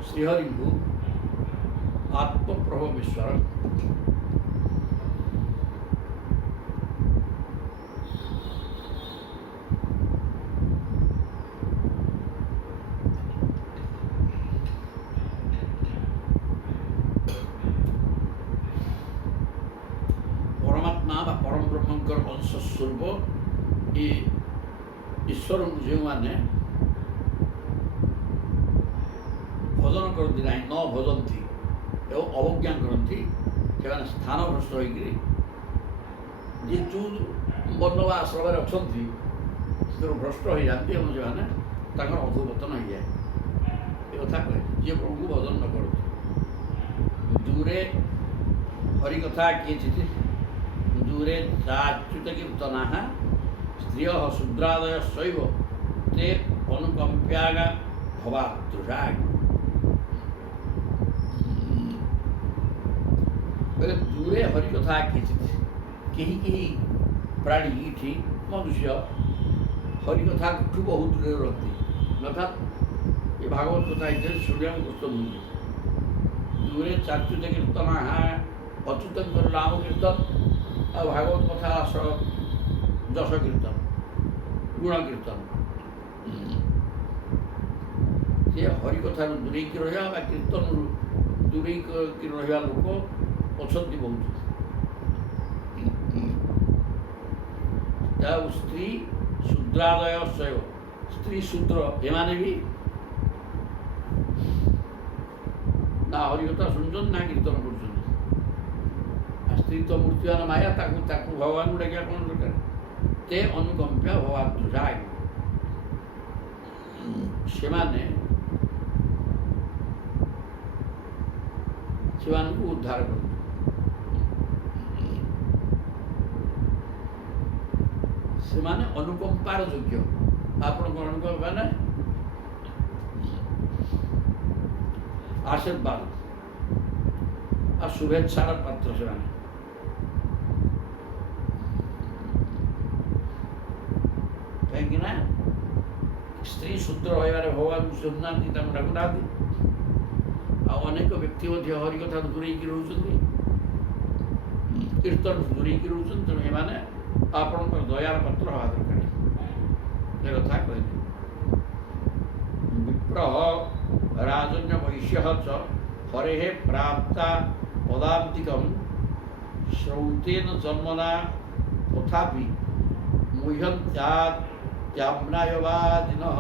ଶ୍ରୀହରିଙ୍କୁ ଆତ୍ମପ୍ରଭୋମୀଶ୍ୱର ପରମାତ୍ମା ବା ପରମ ବ୍ରହ୍ମଙ୍କର ଅଂଶ ସ୍ୱରୂପ ଏ ଈଶ୍ୱରଙ୍କୁ ଯେଉଁମାନେ ଭଜନ କରନ୍ତି ନାହିଁ, ନ ଭଜନ୍ତି ଏବଂ ଅବଜ୍ଞା କରନ୍ତି, ସେମାନେ ସ୍ଥାନଭ୍ରଷ୍ଟ ହୋଇକରି ଯିଏ ଯେଉଁ ବର୍ଣ୍ଣ ବା ଆଶ୍ରମରେ ଅଛନ୍ତି ସେଥିରୁ ଭ୍ରଷ୍ଟ ହୋଇଯାଆନ୍ତି ଏବଂ ସେମାନେ ତାଙ୍କର ଅଧୋପତନ ହୋଇଯାଏ। ଏ କଥା କହେ ଯିଏ ପ୍ରଭୁଙ୍କୁ ଭଜନ ନ କରନ୍ତି। ଦୂରେ ହରିକଥା କିଏଚିତ୍ ଦୂରେ ଚାଚ୍ୟୁତ କୀର୍ତ୍ତନାଃ ସ୍ତ୍ରିୟଃ ଶୂଦ୍ରାଦୟଶ୍ଚୈବ ते ଅନୁକମ୍ପ୍ୟାଗା ଭବାତୃଷା। ଦୂରେ ହରିକଥା କିଏଚିତ୍, କେହି କେହି ପ୍ରାଣୀ ଏଠି ମନୁଷ୍ୟ ହରିକଥାଠୁ ବହୁତ ଦୂରରେ ରହନ୍ତି, ଅର୍ଥାତ୍ ଏ ଭାଗବତ କଥା ହିସାବରେ ଶୁଣିବାକୁ ପ୍ରସ୍ତୁତ ନୁହନ୍ତି। ଦୂରେ ଚାଚ୍ୟୁତ କୀର୍ତ୍ତନାଃ, ଅଚ୍ୟୁତଙ୍କର ନାମ କୀର୍ତ୍ତନ ଆଉ ଭାଗବତ କଥା ଯଶ କୀର୍ତ୍ତନ, ଗୁଣ କୀର୍ତ୍ତନ। ସେ ହରିକଥାରୁ ଦୂରେଇକି ରହିବା ବା କୀର୍ତ୍ତନରୁ ଦୂରେଇକି ରହିବା ଲୋକ ଅଛନ୍ତି ବହୁତ। ଆଉ ସ୍ତ୍ରୀ ଶୂଦ୍ରାଦୟ ଶୈବ, ସ୍ତ୍ରୀ ଶୂଦ୍ର ଏମାନେ ବି ନା ହରିକଥା ଶୁଣୁଛନ୍ତି ନା କୀର୍ତ୍ତନ କରୁଛନ୍ତି। ସ୍ତ୍ରୀ ତ ମୂର୍ତ୍ତିମାନ ମାୟା, ତାକୁ ଭଗବାନଙ୍କୁ ଡାକିବା କ'ଣ ଦରକାର? ते ଅନୁକମ୍ପ୍ୟା ଭବାତୃଷା, ସେମାନେ ସେମାନଙ୍କୁ ଉଦ୍ଧାର କରନ୍ତି। ସେମାନେ ଅନୁକମ୍ପାର ଯୋଗ୍ୟ। ଆପଣଙ୍କ ଅନୁକମ୍ପା ନା ଆଶୀର୍ବାଦ ଆଉ ଶୁଭେଚ୍ଛାର ପାତ୍ର ସେମାନେ। କାହିଁକି ନା ସ୍ତ୍ରୀ ଶୂଦ୍ର ରହିବାରେ ଭଗବାନଙ୍କୁ ଶୁଣୁନାହାନ୍ତି, ତାଙ୍କୁ ଡାକୁନାହାନ୍ତି। ଆଉ ଅନେକ ବ୍ୟକ୍ତି ମଧ୍ୟ ହରିକଥା ଦୂରେଇକି ରହୁଛନ୍ତି, କୀର୍ତ୍ତନ ଦୂରେଇକି ରହୁଛନ୍ତି। ତେଣୁ ଏମାନେ ଆପଣଙ୍କର ଦୟାର ପାତ୍ର ହେବା ଦରକାର। ଏ କଥା କହିଲେ ବିପ୍ର ରାଜନ୍ୟ ବୈଶ୍ୟ ଚ ହରେଃ ପ୍ରାପ୍ତା ପଦାନ୍ତିକଂ ଶ୍ରୌତେନ ଜନ୍ମନା ତଥାପି ମୁହ୍ୟନ୍ତ୍ୟାମ୍ନାୟବାଦିନଃ।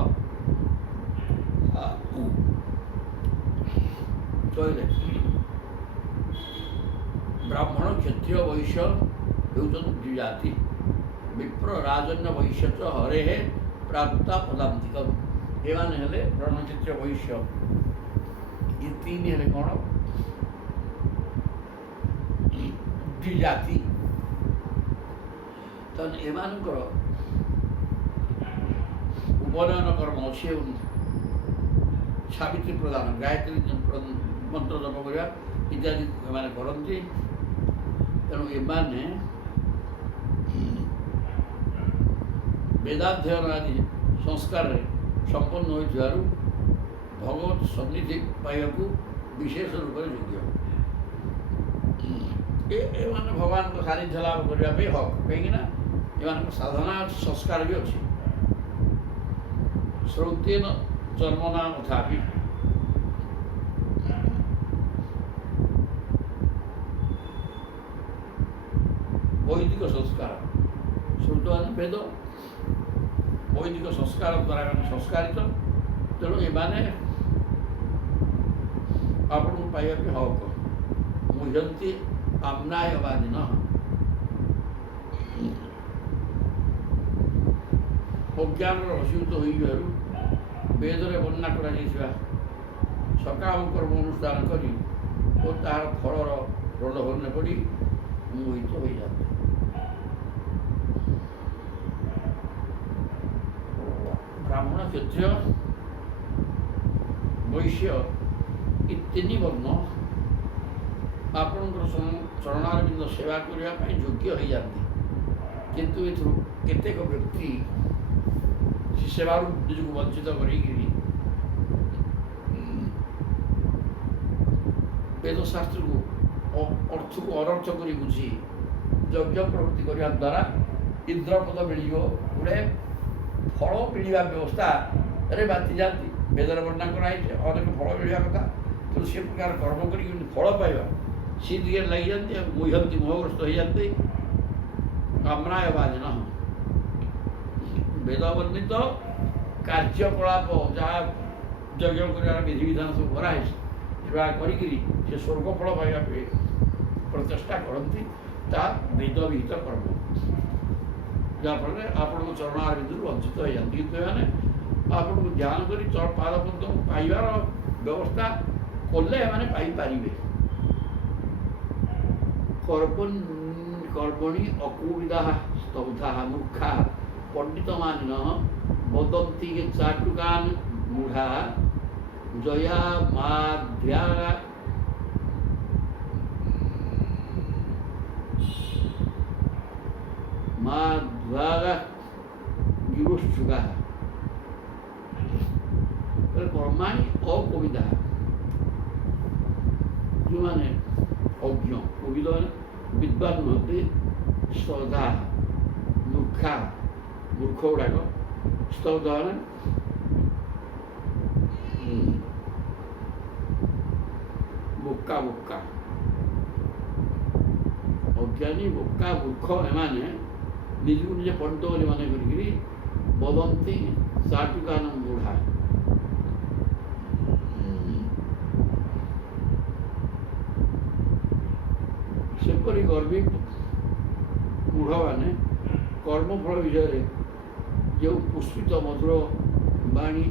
କହିଲେ ବ୍ରାହ୍ମଣ କ୍ଷତ୍ରିୟ ବୈଶ୍ୟ ହେଉଛନ୍ତି ଦୁଇ ଜାତି। ବିପ୍ର ରାଜନ୍ୟ ବୈଶ୍ୟ ଚ ହରେଃ ପ୍ରାପ୍ତା ପଦାନ୍ତିକଂ, ଏମାନେ ହେଲେ ବ୍ରାହ୍ମଣ କ୍ଷତ୍ରିୟ ବୈଶ୍ୟ। ଏ ତିନି ହେଲେ କ'ଣ? ଦୁଇ ଜାତି। ତେଣୁ ଏମାନଙ୍କର ଉପନୟନ କର୍ମ ଅଛି ଏବଂ ସାବିତ୍ରୀ ପ୍ରଦାନ, ଗାୟତ୍ରୀ ମନ୍ତ୍ର ଜପ କରିବା ଇତ୍ୟାଦି ଏମାନେ କରନ୍ତି। ତେଣୁ ଏମାନେ ବେଦାଧ୍ୟୟନ ଆଦି ସଂସ୍କାରରେ ସମ୍ପନ୍ନ ହୋଇଥିବାରୁ ଭଗବତ ସନ୍ନିଧି ପାଇବାକୁ ବିଶେଷ ରୂପରେ ଯୋଗ୍ୟ। ଏମାନେ ଭଗବାନଙ୍କ ସାନ୍ନିଧ୍ୟ ଲାଭ କରିବା ପାଇଁ ହକ୍, କାହିଁକିନା ଏମାନଙ୍କ ସାଧନା ସଂସ୍କାର ବି ଅଛି। ଶ୍ରୌତେନ ଜନ୍ମନା ତଥାପି, ବୈଦିକ ସଂସ୍କାର, ଶ୍ରୁତ ମାନେ ବେଦ, ବୈଦିକ ସଂସ୍କାର ଦ୍ୱାରା ଏମାନେ ସଂସ୍କାରିତ। ତେଣୁ ଏମାନେ ଆପଣଙ୍କୁ ପାଇବା ପାଇଁ ହକ୍। ମୁହ୍ୟନ୍ତି ଆମ୍ନାୟବାଦିନଃ, ଅଜ୍ଞାନର ବଶୀଭୂତ ହୋଇଯିବାରୁ ବେଦରେ ବର୍ଣ୍ଣନା କରାଯାଇଥିବା ସକାମ କର୍ମ ଅନୁଷ୍ଠାନ କରି ଓ ତାହାର ଫଳର ପ୍ରଲୋଭନରେ ପଡ଼ି ମୋହିତ ହୋଇଯାନ୍ତି। ବ୍ରାହ୍ମଣ କ୍ଷତ୍ରିୟ ବୈଶ୍ୟ ଏ ତିନି ବର୍ଣ୍ଣ ଆପଣଙ୍କର ଚରଣାରବିନ୍ଦ ସେବା କରିବା ପାଇଁ ଯୋଗ୍ୟ ହୋଇଯାନ୍ତି। କିନ୍ତୁ ଏଥିରୁ କେତେକ ବ୍ୟକ୍ତି ସେ ସେବାରୁ ନିଜକୁ ବଞ୍ଚିତ କରିକିରି ବେଦଶାସ୍ତ୍ରକୁ ଅର୍ଥକୁ ଅନର୍ଥ କରି ବୁଝି ଯଜ୍ଞ ପ୍ରବୃତ୍ତି କରିବା ଦ୍ୱାରା ଇନ୍ଦ୍ରପଦ ମିଳିବ, ଗୁଡ଼ାଏ ଫଳ ମିଳିବା ବ୍ୟବସ୍ଥାରେ ବାତି ଯାଆନ୍ତି। ବେଦରେ ବର୍ଣ୍ଣନା କରାଯାଇଛି ଅନେକ ଫଳ ମିଳିବା କଥା, ତେଣୁ ସେ ପ୍ରକାର କର୍ମ କରିକି ଫଳ ପାଇବା ସେ ଦିଗରେ ଲାଗିଯାନ୍ତି। ଆଉ ମୁହ୍ୟନ୍ତି, ମୋହଗ୍ରସ୍ତ ହୋଇଯାନ୍ତି। କାମ୍ନାୟବାଦିନଃ, ବେଦ ବର୍ଣ୍ଣିତ କାର୍ଯ୍ୟକଳାପ ଯାହା ଯଜ୍ଞ କରିବାର ବିଧିବିଧାନ ସବୁ କରାହେଇଛି ସେବା କରିକିରି ସେ ସ୍ୱର୍ଗ ଫଳ ପାଇବା ପାଇଁ ପ୍ରଚେଷ୍ଟା କରନ୍ତି। ତାହା ବେଦ ବିହିତ କର୍ମ, ଯାହାଫଳରେ ଆପଣଙ୍କ ଚରଣାରବିନ୍ଦରୁ ବଞ୍ଚିତ ହୋଇଯାନ୍ତି। କିନ୍ତୁ ଏମାନେ ଆପଣଙ୍କୁ ଧ୍ୟାନ କରି ପାଦପଦ୍ମ ପାଇବାର ବ୍ୟବସ୍ଥା କଲେ ଏମାନେ ପାଇପାରିବେ। କର୍ମଣି ଅକୁବିଦାଃ ସ୍ତବ୍ଧାଃ ମୂର୍ଖାଃ ପଣ୍ଡିତମାନିନଃ ବଦନ୍ତି ଚାଟୁକାନ୍ ମୂଢ଼ାଃ ଜୟା ମାଧ୍ୟାଗା ଗିରୁଶ୍ଚୁକାଃ। କର୍ମାଣି ଅକବିଦାଃ, ଯେଉଁମାନେ ଅଜ୍ଞ, କବିଦ ବିଦ୍ୱାନ ନୁହନ୍ତି, ସ୍ତବ୍ଧା ମୂର୍ଖା, ମୂର୍ଖ ଗୁଡ଼ାକ, ସ୍ତବ୍ଧ ମାନେ ବୋକା, ଅଜ୍ଞାନୀ, ବୋକା, ମୂର୍ଖ ଏମାନେ ନିଜକୁ ନିଜେ ପଣ୍ଡିତ ବୋଲି ମନେ କରିକିରି ବଦନ୍ତି ଚାଟୁକାନ ମୂଢ଼ା, ସେପରି ଗର୍ବୀ ମୂଢ଼ମାନେ କର୍ମଫଳ ବିଷୟରେ ଯେଉଁ ପୁଷ୍ପିତ ମଧୁର ବାଣୀ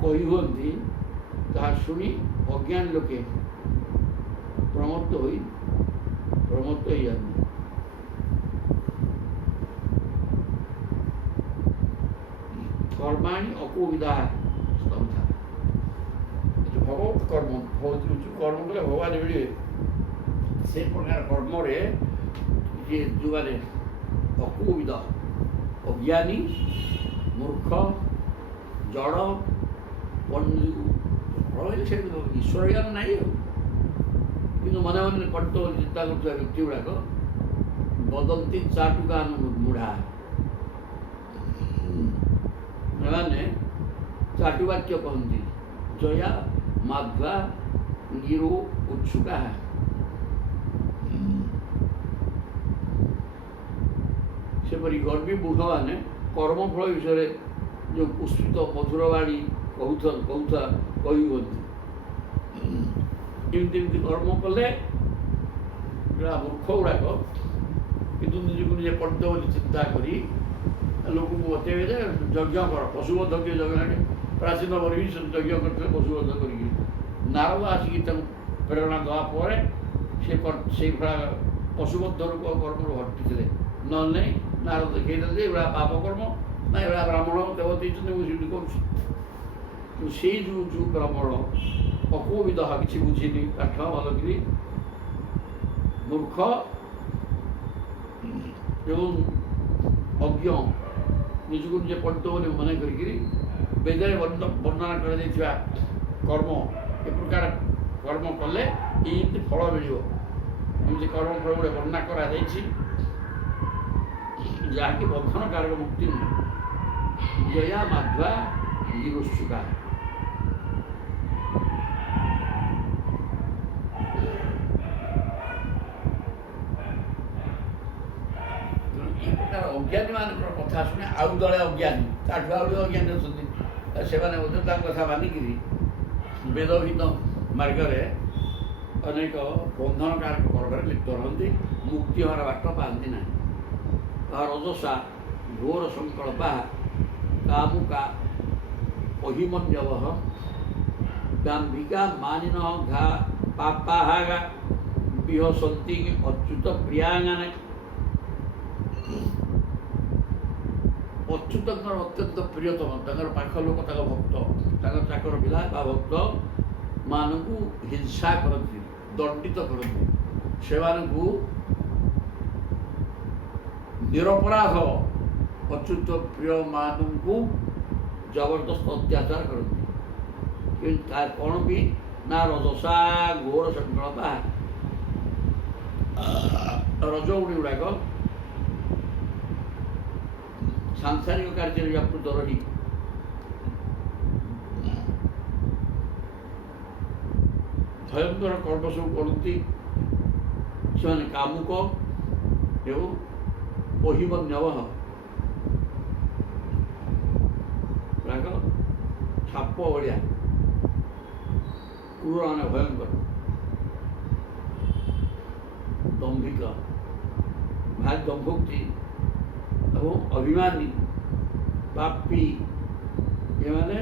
କହି ହୁଅନ୍ତି ତାହା ଶୁଣି ଅଜ୍ଞାନୀ ଲୋକେ ପ୍ରମତ୍ତ ହୋଇଯାନ୍ତି। କର୍ମାଣି ଅକୁବିଦାଃ ସ୍ତବ୍ଧା, ଭଗବତ କର୍ମ, କର୍ମ କଲେ ଭଗବାନ ମିଳିବେ ସେ ପ୍ରକାର କର୍ମରେ ଯିଏ ଯେଉଁମାନେ ଅକୁବିଦ, ଅଜ୍ଞାନୀ, ମୂର୍ଖ, ଜଡ଼ ରହିଲେ ସେ ଈଶ୍ୱର ଜ୍ଞାନ ନାହିଁ ଆଉ। କିନ୍ତୁ ମନେ ମନେ ପଣ୍ଡିତ ବୋଲି ଚିନ୍ତା କରୁଥିବା ବ୍ୟକ୍ତି ଗୁଡ଼ାକ ବଦନ୍ତି ଚାଟୁକାନ ମୁଢ଼ା, ଏମାନେ ଚାଟୁବାକ୍ୟ କହନ୍ତି। ଜୟା ମାଧ୍ବା ଗିରୁ ଉତ୍ସୁକା। ସେପରି ଗର୍ବୀ ବୁଢ଼ମାନେ କର୍ମଫଳ ବିଷୟରେ ଯେଉଁ ପୁଷ୍ପିତ ମଧୁର ବାଣୀ କହି ହୁଅନ୍ତି। ଏମିତି ଏମିତି କର୍ମ କଲେ ମୂର୍ଖ ଗୁଡ଼ାକ କିନ୍ତୁ ନିଜକୁ ନିଜେ ପଣ୍ଡିତ ବୋଲି ଚିନ୍ତା କରି ଲୋକଙ୍କୁ ବତେଇବେ ଯେ ଯଜ୍ଞ କର, ପଶୁବଦ୍ଧ କିଏ ଯଜ୍ଞ ପ୍ରାଚୀନ ବର୍ଗ ଯଜ୍ଞ କରିଥିଲେ ପଶୁବଦ୍ଧ କରିକି। ନାରଦ ଆସିକି ତାଙ୍କୁ ପ୍ରେରଣା ଦେବା ପରେ ସେଇଭଳିଆ ପଶୁବଦ୍ଧ ରୂପ କର୍ମରୁ ହଟିଥିଲେ। ନହେଲେ ନାହିଁ ନାରଦ ଦେଖେଇଦେଲେ ଯେ ଏଭଳିଆ ପାପ କର୍ମ ନା ଏଭଳିଆ ବ୍ରାହ୍ମଣ ଦେବ ଦେଇଛନ୍ତି ମୁଁ ସେମିତି କରୁଛି। କିନ୍ତୁ ସେଇ ଯେଉଁ ବ୍ରାହ୍ମଣ ଅକୋବିଦ କିଛି ବୁଝିନି, କାଠ ଭଲକିରି ମୂର୍ଖ ଏବଂ ଅଜ୍ଞ, ନିଜକୁ ନିଜେ ପଣ୍ଡିତ ବୋଲି ମନେ କରିକିରି ବେଦରେ ବର୍ଣ୍ଣନା କରାଯାଇଥିବା କର୍ମ ଏ ପ୍ରକାର କର୍ମ କଲେ ଏମିତି ଫଳ ମିଳିବ। ଏମିତି କର୍ମ ଫଳ ଗୋଟେ ବର୍ଣ୍ଣନା କରାଯାଇଛି ଯାହାକି ବନ୍ଧନକାରକ ମୁକ୍ତି ନୁହେଁ। ଜୟା ମାଧ୍ବା ଗିରୁତ୍ସୁକା। ଏ ପ୍ରକାର ଅଜ୍ଞାନୀ ମାନଙ୍କର କଥା ଶୁଣି ଆଉ ଦଳେ ଅଜ୍ଞାନୀ ତାଠୁ ଆହୁରି ଅଜ୍ଞାନୀ ଅଛନ୍ତି, ସେମାନେ ମଧ୍ୟ ତାଙ୍କ କଥା ମାନିକିରି ବେଦଭିନ୍ନ ମାର୍ଗରେ ଅନେକ ବନ୍ଧନକାରକ କର୍ମରେ ଲିପ୍ତ ରହନ୍ତି, ମୁକ୍ତି ହବାର ବାଟ ପାଆନ୍ତି ନାହିଁ। ରଜସା ଘୋର ସଂକଳ୍ପା କାମୁକା ଅହିମନ୍ୟବ ଦାମ୍ଭିକା ମାନିନ ଘା ପାପାହାଗା ବିହସନ୍ତି ଅଚ୍ୟୁତ ପ୍ରିୟାଙ୍ଗନେ। ଅଚ୍ୟୁତଙ୍କର ଅତ୍ୟନ୍ତ ପ୍ରିୟତମ, ତାଙ୍କର ପାଖ ଲୋକ, ତାଙ୍କ ଭକ୍ତ, ତାଙ୍କ ଚାକର ପିଲା ବା ଭକ୍ତ ମାନଙ୍କୁ ହିଂସା କରନ୍ତି, ଦଣ୍ଡିତ କରନ୍ତି। ସେମାନଙ୍କୁ ନିରପରାଧ ଅଚ୍ୟୁତ ପ୍ରିୟ ମାନଙ୍କୁ ଜବରଦସ୍ତ ଅତ୍ୟାଚାର କରନ୍ତି। କିନ୍ତୁ ତାର କ'ଣ ବି ନା ରଜସା ଘୋର ସଂକଳ୍ପ ରଜଗୁଣି ଗୁଡ଼ାକ ସାଂସାରିକ କାର୍ଯ୍ୟରେ ବ୍ୟାପୃତ ରହି ଭୟଙ୍କର କର୍ମ ସବୁ କରନ୍ତି। ସେମାନେ କାମୁକ ଏବଂ ଅହିମନ୍ୟବ ସାପ ଭଳିଆ କ୍ରୂର ମାନେ ଭୟଙ୍କର, ଦମ୍ଭିକ ଭାରି ଦମ୍ଭୋକ୍ତି ଏବଂ ଅଭିମାନୀ ପାପୀ, ଏମାନେ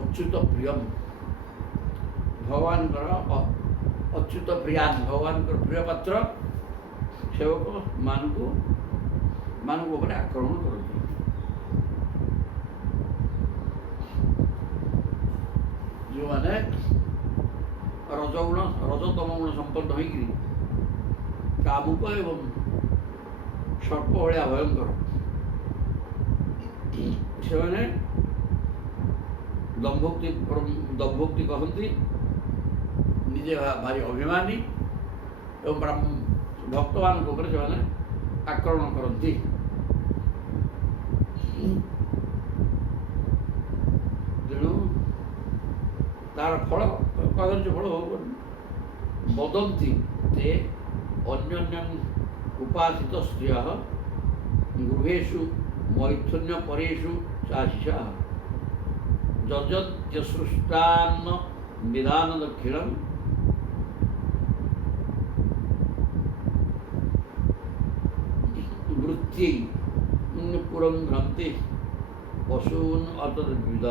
ଅଚ୍ୟୁତ ପ୍ରିୟମ୍ ଭଗବାନଙ୍କର ଅଚ୍ୟୁତ ପ୍ରିୟାନ୍ ଭଗବାନଙ୍କର ପ୍ରିୟ ପାତ୍ର ସେବକ ମାନଙ୍କୁ ଉପରେ ଆକ୍ରମଣ କରନ୍ତି। ଯେଉଁମାନେ ରଜତମ ଗୁଣ ସମ୍ପନ୍ନ ହୋଇକରି କାମୁକ ଏବଂ ସର୍ପ ଭଳିଆ ଭୟଙ୍କର, ସେମାନେ ଦମ୍ଭୋକ୍ତି କହନ୍ତି, ନିଜେ ଭାରି ଅଭିମାନୀ ଏବଂ ଭକ୍ତମାନଙ୍କ ଉପରେ ସେମାନେ ଆକ୍ରମଣ କରନ୍ତି। ତେଣୁ ତାର ଫଳ କଦର୍ଯ୍ୟ ଫଳ ବଦନ୍ତି ତେ ଅନ୍ୟନ୍ୟ ଉପାସିତ ସ୍ତ୍ରିୟ ଗୃହେଷୁ ମୈଥୁନ୍ୟ ପରେଷୁ ଚାଶିଷା ଯଜତ୍ୟସୃଷ୍ଟାନ୍ନ ବିଧାନ ଦକ୍ଷିଣಂ ବୃତ୍ତି ପୁରଂ ଭ୍ରନ୍ତି ପଶून् ଅତଦ୍ବିଦ।